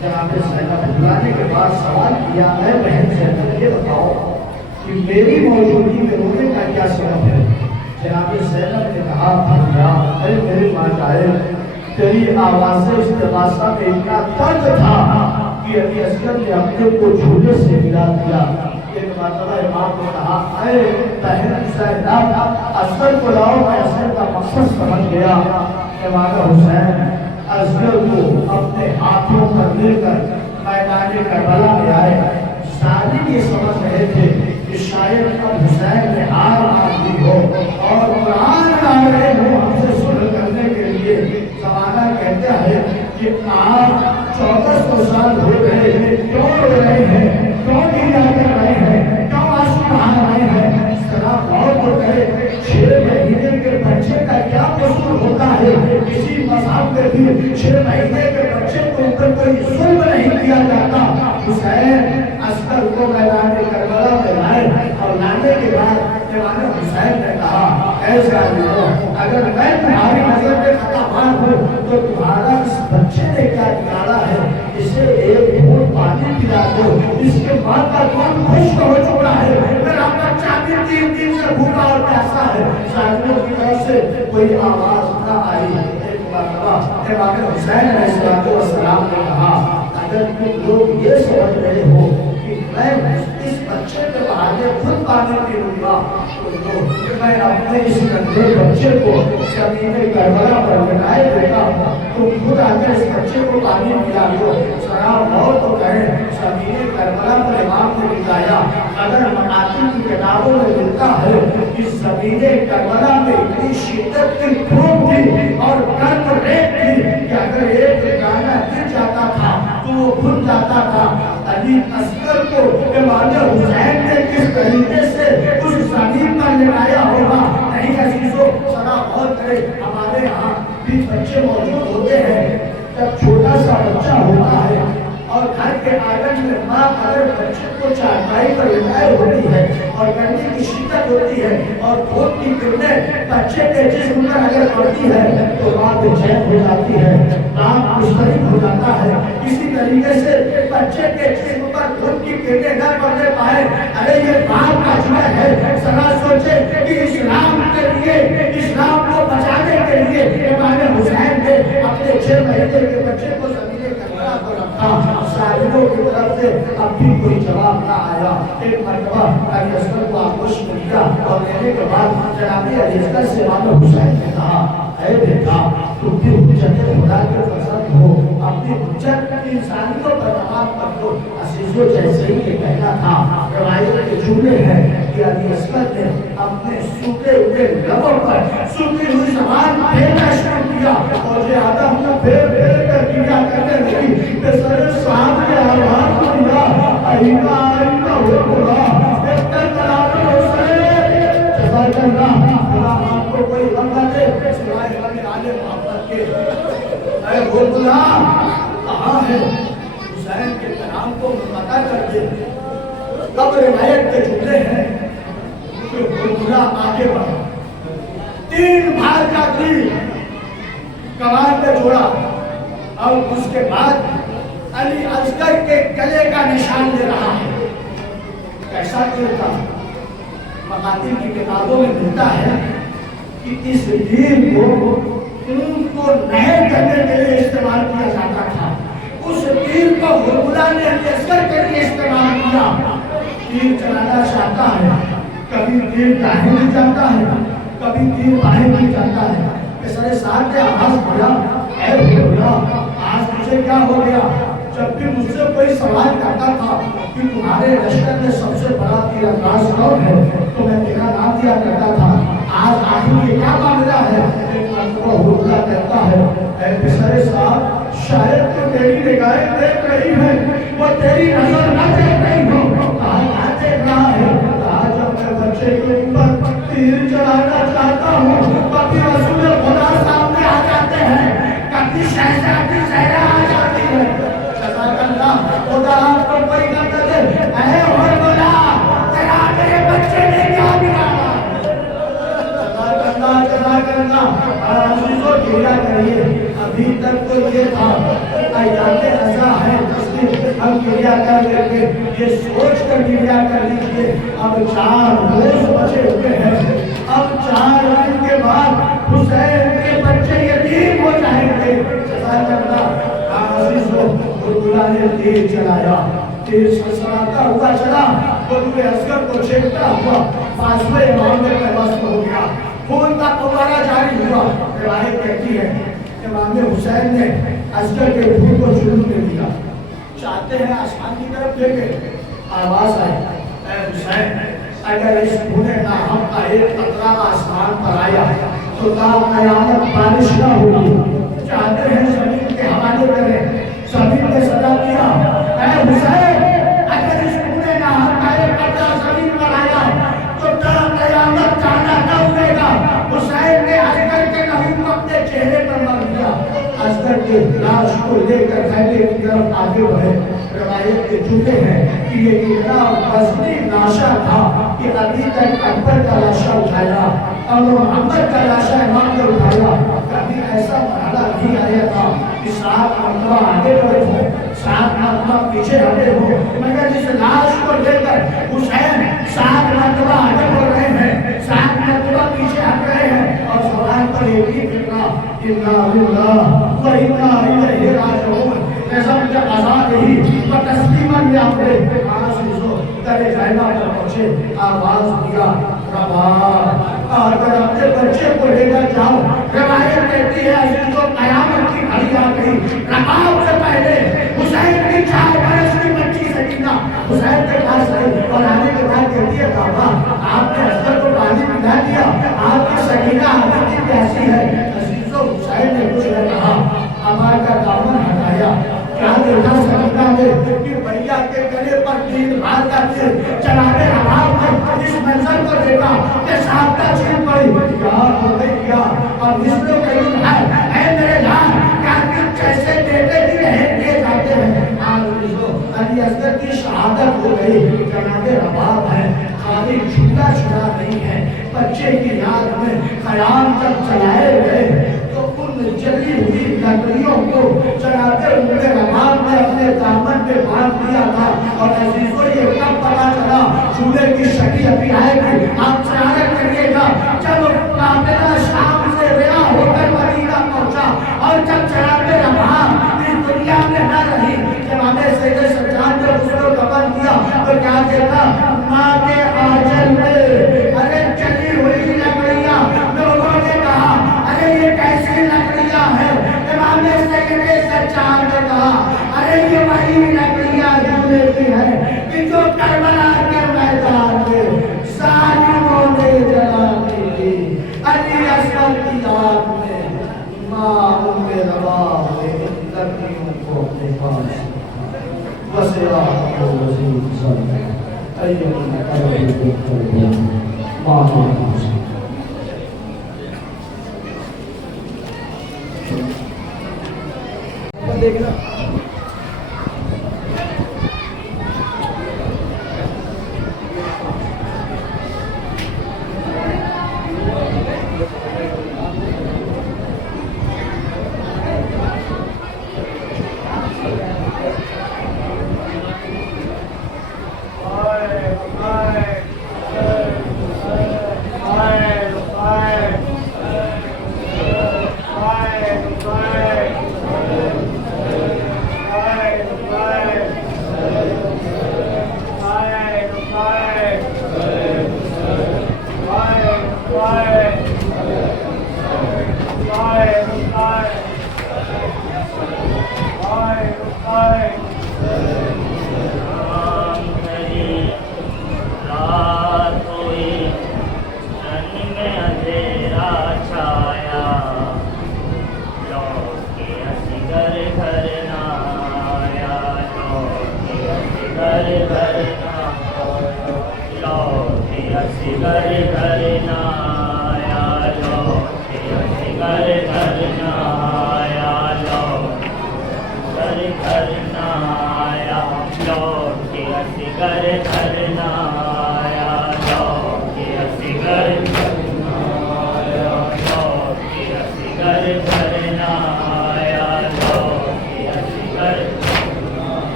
جناب زینب بلانے کے بعد سوال کیا، اے بہن زینب یہ بتاؤ کہ میری موجودگی میں رونے کا کیا سبب ہے؟ جناب زینب نے کہا اے میرے ماں جائے، تیری آواز استغاثہ میں اتنا درد تھا کہ علی اصغر نے اپنے کو جھولے سے گرا دیا۔ ایک مرتبہ امام نے کہا اے بہن زینب اصغر کو لاؤ، میں اصغر کا مقصد سمجھ گیا۔ امام حسین اصغر کو اپنے ہاتھوں پر لے کر میدان کربلا میں آئے۔ سارے یہ سمجھ رہے تھے کہ شاید اب حسین نے ہار مان لی ہو اور قرآن لا رہے ہو ہم سے صلح کرنے کے لیے۔ زمانہ کہتا ہے کہ آپ 1400 سال ہو گئے ہیں، کیوں رو رہے ہیں، کیوں گریا کر رہے ہیں، کیوں آنسو بہا رہے ہیں؟ اس طرح غور کو کرے 6 مہینے کے بچے کا کیا قصور ہوتا ہے؟ کسی مذہب میں بھی 6 مہینے کے بچے کو اوپر کوئی ظلم نہیں کیا جاتا۔ حسین اصغر کو میدان کربلا میں لائے اور لانے کے بعد امام حسین نے کہا اے ظالمو، اگر میں تمہاری نظر میں خطا مان ہوں تو تمہارا اس بچے نے کیا بگاڑا ہے माँ का दूध खुश्क हो चुका है, मेरा बच्चा भी 3 दिन से भूखा और प्यासा है। साथियों की तरफ से कोई आवाज न आई। एक मरतबा इमाम हुसैन अलैहिस्सलाम ने कहा, अगर तुम लोग ये समझ रहे हो कि मैं इस बच्चे के बहाने खुद पानी पी लूंगा, तो मैं अपने इस नन्हे बच्चे को ज़मीन करबला पर लटाए देता हूँ, तुम खुद आकर इस बच्चे को पानी पिला दो। सलाम और तो कहे ज़मीन करबला पर इमाम ने बताया, अगर मकातिल की किताबों में मिलता है कि ज़मीन करबला में इतनी शिद्दत की धूप थी और गर्म रेत थी कि अगर एक गाना गिर जाता था तो वो खुद जाता था। अली असगर को इमाम हुसैन ने किस तरीके से उस जमीन पर लगाया होगा। नहीं अजीजों, सदा और करे, हमारे यहाँ भी बच्चे मौजूद होते हैं। जब छोटा सा बच्चा होता है और घर के आंगन में माँ अगर बच्चे को चारपाई पर लिटाए होती है और गर्मी की शिद्दत होती है और धूप की किरणें बच्चे के जिस्म पर अगर पड़ती है तो माँ बेचैन हो जाती है, नाक मुस्तरिब हो जाता है। इसी तरीके से बच्चे के जिस्म पर धूप की किरणें न पड़ने पाए, अरे ये बाप का जुआ है। सदा सोचे कि इस्लाम के लिए, इस्लाम को बचाने के लिए इमाम हुसैन ने अपने 6 महीने के बच्चे को ज़मीन करबला पर रखा। साहिबों की तरफ से अब भी कोई जवाब ना आया। एक मरतबा अली असगर को आगोश में लिया और लेने के बाद जनाब अली असगर से इमाम हुसैन ने कहा, ऐ बेटा, तुम भी हुज्जत खुदा के फर्जंद हो, अपनी हुज्जत इंसानियों पर तमाम कर दो। अजीजों, जैसे ही ये कहना था, रवायत के जुमले हैं कि अली असगर ने अपने सूखे हुए लबों पर सूखी हुई ज़बान फेरना शुरू किया और ये आदम को फेर फेर कर किया करने लगी। सर साहब के आवाज को दिया, आईना आईना हो बोला, इतना करार हो सके जैसा करना। खुदा आपको कोई बंदा दे सिवाय हमें आले मोहब्बत के। अरे वो बोला कहाँ है? हुसैन के कलाम को पता कर दे। तब रिवायत के जुमले हैं कि बुलबुला आगे बढ़ा, 3 बार का तीर कमान पे जोड़ा और उसके बाद अली असगर के गले का निशान दे रहा है। कैसा तीर था? मकातिल की किताबों में मिलता है कि इस तीर को उनको नहर करने के लिए इस्तेमाल किया जाता था। उस तीर को बुलबुला ने अली असगर के लिए इस्तेमाल किया। तीर चलाना चाहता है, कभी तीर दाहिने भी जाता है, कभी तीर बाएं भी जाता है। इसलिए साथ में आवाज बोला, ऐ बुलबुला, आज मुझे क्या हो गया? जब भी मुझसे कोई सवाल करता था कि तुम्हारे लश्कर में सबसे बड़ा तीरंदाज कौन है, तो मैं तेरा नाम दिया करता था। आज आखिर ये क्या मामला है? एक मरतबा बुलबुला कहता है, ऐ बिसरे साहब, शायद तो तेरी निगाहें देख रही है, वो तेरी नजर न देख रही हो। कहा देख रहा है? आज जब मैं बच्चे के ऊपर तीर चलाना चाहता हूँ, कभी रसूल खुदा सामने आ जाते हैं, कभी शहजादी ज़हरा आ जाती है। खुदा आपको कोई कर दे, ऐ और बोला, तेरा मेरे बच्चे ने क्या बिगाड़ा? चला करना अजीजों, ढीला करिए। अभी तक तो ये था अयाते रज़ा है तस्लीम, हम क्रिया कर लेंगे, ये सोच कर क्रिया कर लीजिए। अब 4 रोज बचे हुए हैं, अब 4 दिन के बाद हुसैन के बच्चे यतीम हो जाएंगे। चला करना अजीजों, बुलबुला ने तीर चलाया, तीर सनसनाता हुआ चला, बुलबुल असगर को छेड़ता हुआ फासले इमाम में पैवस्त हो गया। खून का फव्वारा जारी हुआ। रिवायत कहती है इमाम हुसैन ने असगर के खून को जुल्म में दिया, चाहते हैं आसमान की तरफ देखे। आवाज आई, ऐ हुसैन, अगर इस खूने का हम का एक कतरा आसमान पर आया तो कयामत बारिश न होगी। चाहते हैं जमीन के हवाले करें। जमीन ने सदा दिया, ऐ हुसैन, अगर इस खूने का हम का एक कतरा जमीन पर आया तो कयामत जाना न हुएगा। हुसैन ने असगर के लहू को अपने चेहरे पर मल दिया। असगर के लाश को लेकर खैमे की तरफ आगे बढ़े। रिवायत के जुमले हैं कि ये इतना वज़नी लाशा था कि अभी तक अकबर का लाशा उठाया और मोहम्मद का लाशा इमाम ने उठाया, कभी ऐसा मरहला नहीं आया था कि 7 मरतबा आगे बढ़े हो, 7 मरतबा पीछे हटे हो, मगर इस लाश को लेकर हुसैन 7 मरतबा आगे बढ़ रहे हैं, 7 मरतबा पीछे हट रहे हैं और ज़ुबान पर एक ही फिक्रा, इन्ना लिल्लाह व इन्ना इलैहि राजिऊन। कसम के आजाद ही व तस्लीमन में अपने आज़ीज़ों दरे ज़ैनब पर पहुंचे, आवाज दिया रबा, अगर अपने बच्चे को लेकर जाओ। रवायत कहती है अजीजों कयामत की घड़ी आ गई, रकाब से पहले हुसैन की 4 बरस की बच्ची सकीना हुसैन के पास आई और आने के बाद कहती है बाबा आपने असगर को पानी पिला दिया, आपकी सकीना आपकी प्यासी है। अजीजों हुसैन ने कुछ न कहा, अमार का दामन हटाया, क्या देखा सकीना ने कि भैया के गले पर 3 बार का तीर चलाने आवाज पर इस मंजर को देखा कि साहबता छीन पड़ी, यार हो गई क्या और मिस्र कहीं है ऐ मेरे लाल क्या कि कैसे बेटे की रहन किए जाते हैं। अली असगर की शहादत हो गई, जनाबे रबाब है, खाली झूठा छुड़ा नहीं है, बच्चे की याद में खयाम जब चलाए गए तो उन जली हुई लकड़ियों को जनाबे उनके रबाब ने अपने दामन में बांध दिया था। और अजीजों ये कब पता चला चूल्हे की शकी अभी आएगी, आप शरारत करिएगा, जब काफिला शाम से रिया होकर मदीना पहुंचा और जब जनाबे रबाब इस दुनिया में न रही, जब हमें सैयद सज्जाद ने उसको कफन दिया तो क्या देखा, माँ के आंचल में अरे चली हुई लकड़ियाँ, लोगों ने कहा अरे ये कैसी लकड़ियाँ हैं, इमाम सैयद सज्जाद ने कहा अरे ये वही लकड़ियाँ जूने की है कि जो करबला के मैदान में जालिमों ने जलाने की, अली असगर की याद में माँ उम्मे रबाब ने लकड़ियों को अपने पास वसिया को वसीम सब अय्युम करबी को करबी माँ के देखना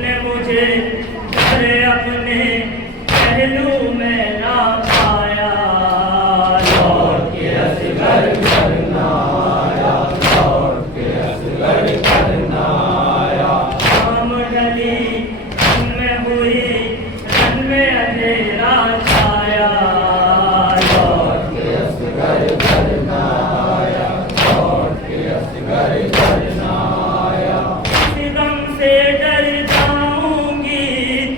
उसने मुझे घर अपने पहलू में ना पाया, लौट के असगर करना आया, लौट के असगर करना आया। शाम ढली रन में हुई, रन में अंधेरा छाया, लौट के असगर करना आया, लौट के असगर करना आया। इस गम से डर जाऊंगी,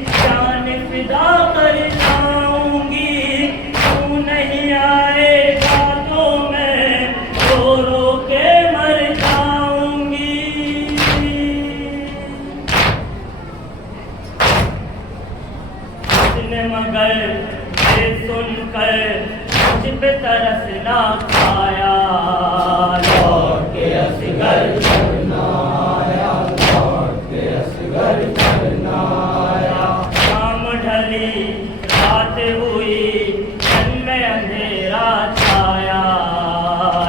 जान फिदा कर जाऊंगी, तू नहीं आएगा तो मैं रो रो के मर जाऊंगी। उसने मगर ये सुनकर मुझ पे तरस ना खाया, लौट के असगर करना आया, लौट के असगर करना आया। शाम ढली रात हुई, मन में अंधेरा छाया,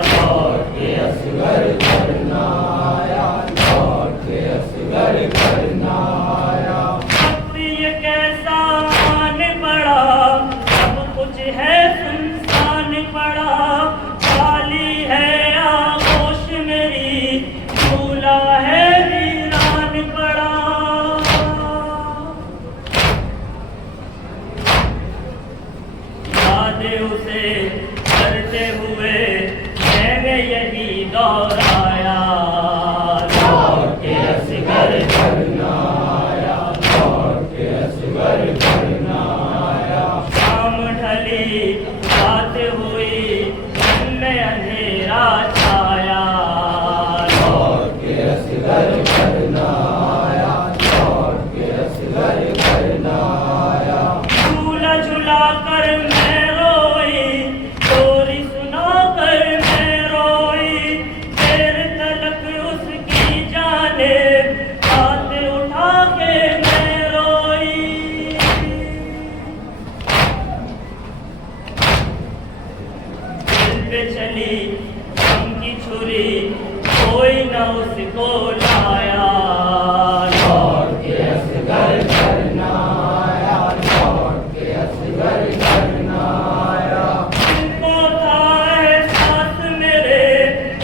लौट के असगर करना आया, लौट के असगर करना आया। अब ये कैसा आन पड़ा, सब कुछ है सुनसान पड़ा, खाली है आगोश मेरी, झूला है वीरान पड़ा। यादें उसे करते हुए मैंने यही दोहराया, लौट के असगर करना आया, लौट के असगर करना आया। शाम ढली रात हुई, मन में अंधेरा छाया, लौट के असगर करना आया, लौट के असगर करना आया। झूला झूला कर मैं रोई, चोरी सुना कर मैं रोई, देर तलक उसकी जाने हाथ उठा के मैं रोई। दिल पे चली गम की छुरी, कोई न उसको लाया, लौट के असगर करना आया, लौट के असगर करना आया। तुमको था एहसास मेरे,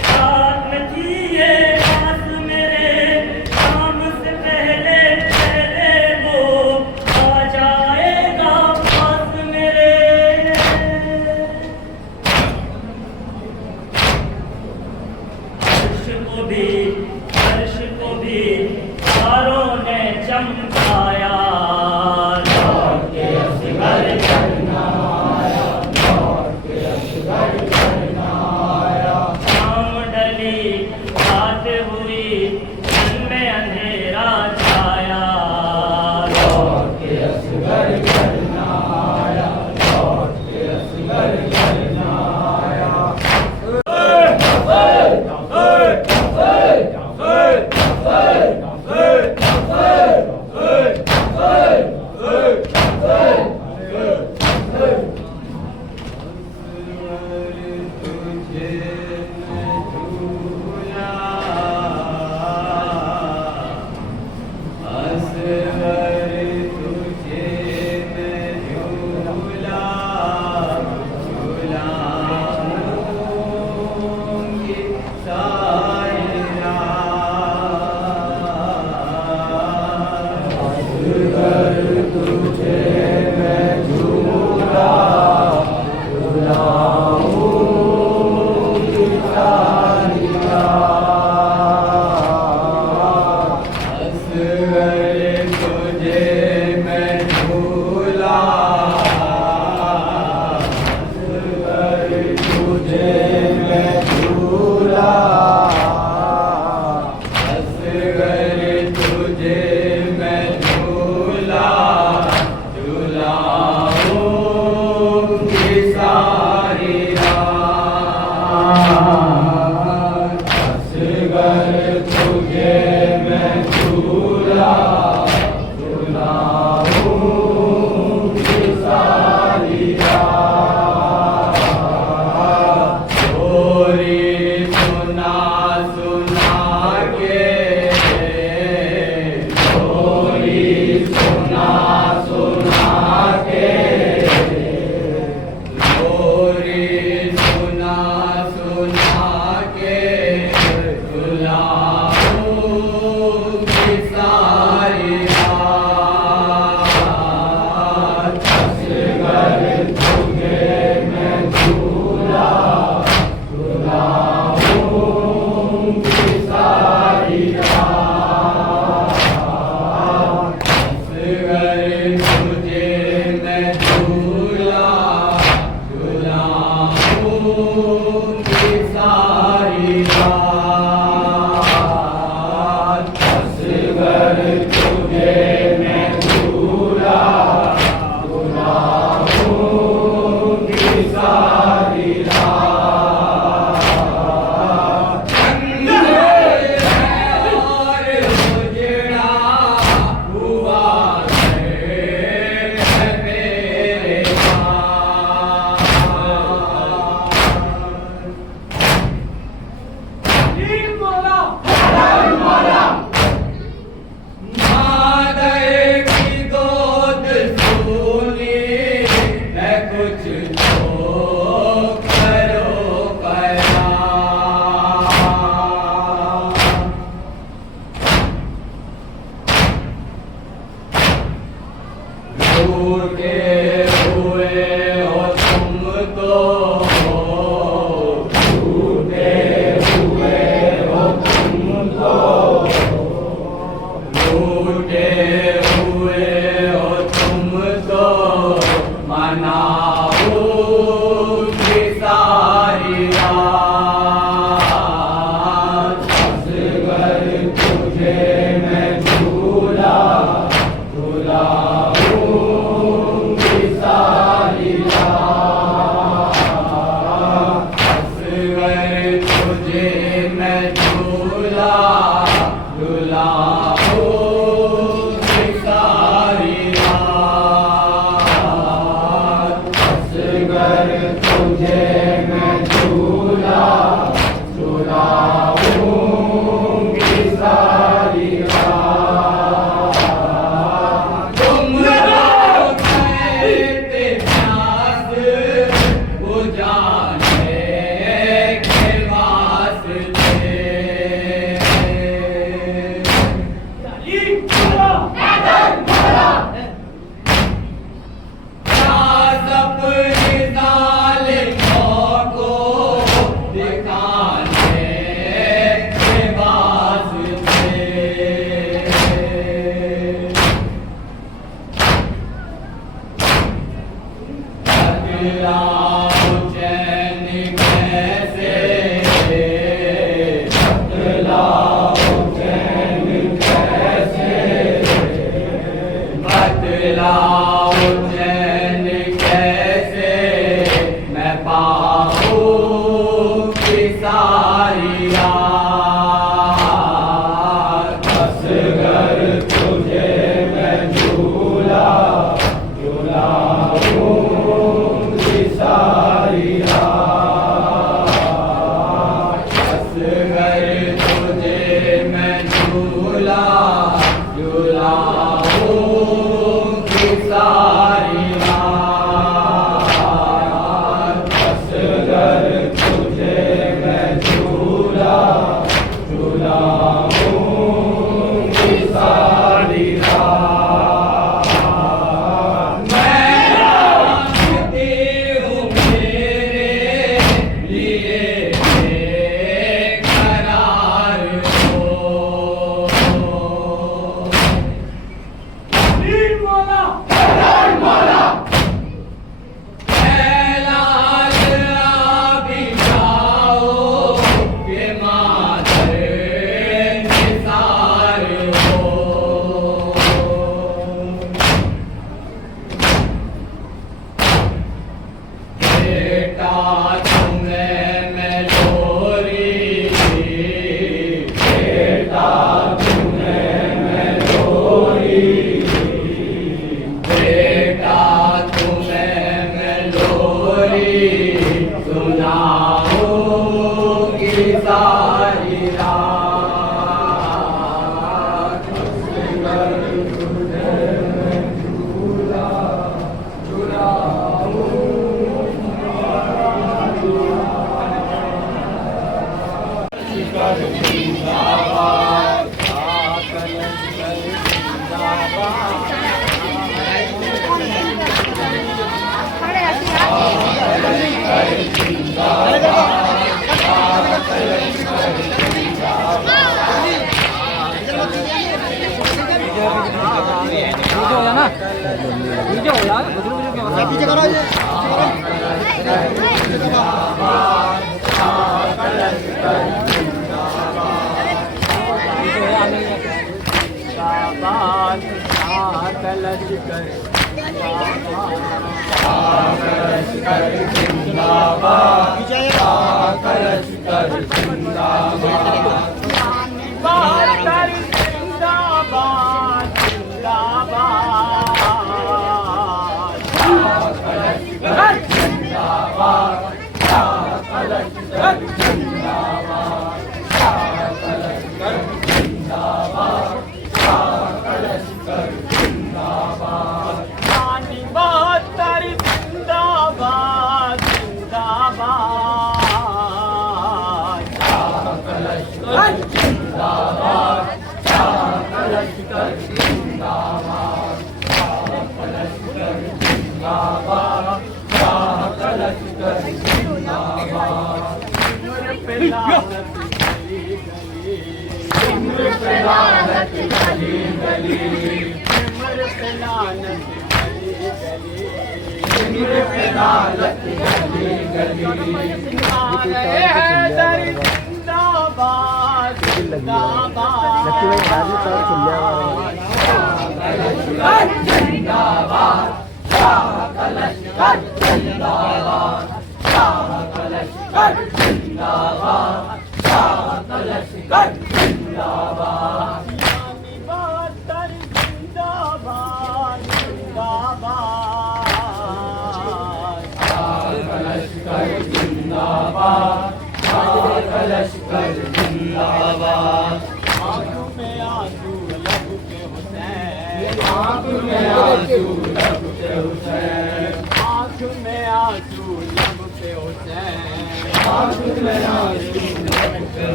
साथ में थी ये आस मेरे, शाम से पहले पहले वो आ जाएगा पास मेरे। अर्श को भी तारों ने चमकाया, लौट के असगर करना आया, लौट के असगर करना आया। शाम ढली रात हुई, दिन में अंधेरा छाया, लौट के असगर करना आया, लौट के असगर करना आया। Glory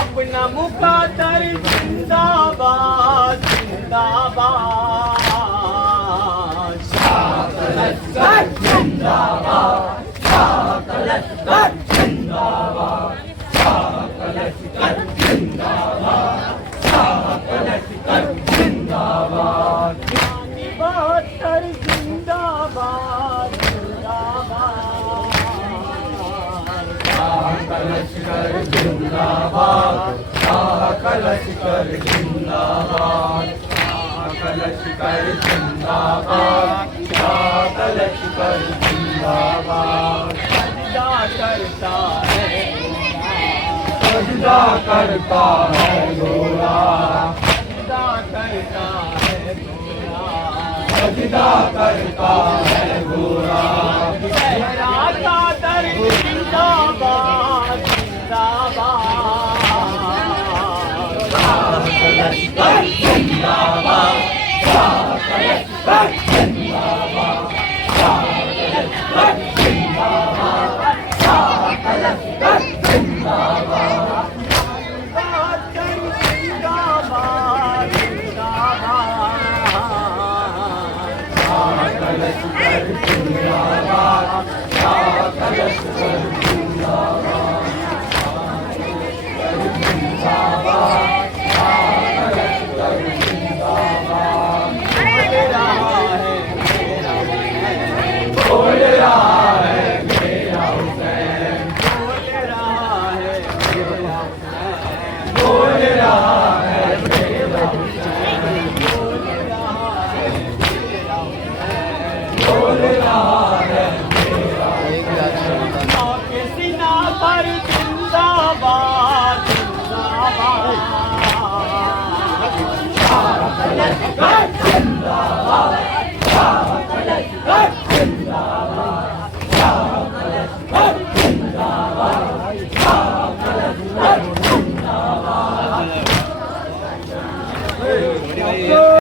अपना मुकादर जिंदाबाद जिंदाबाद सजदा करता है गोरा, सजदा करता है गोरा, लहराता दर जिंदाबाद जिंदाबाद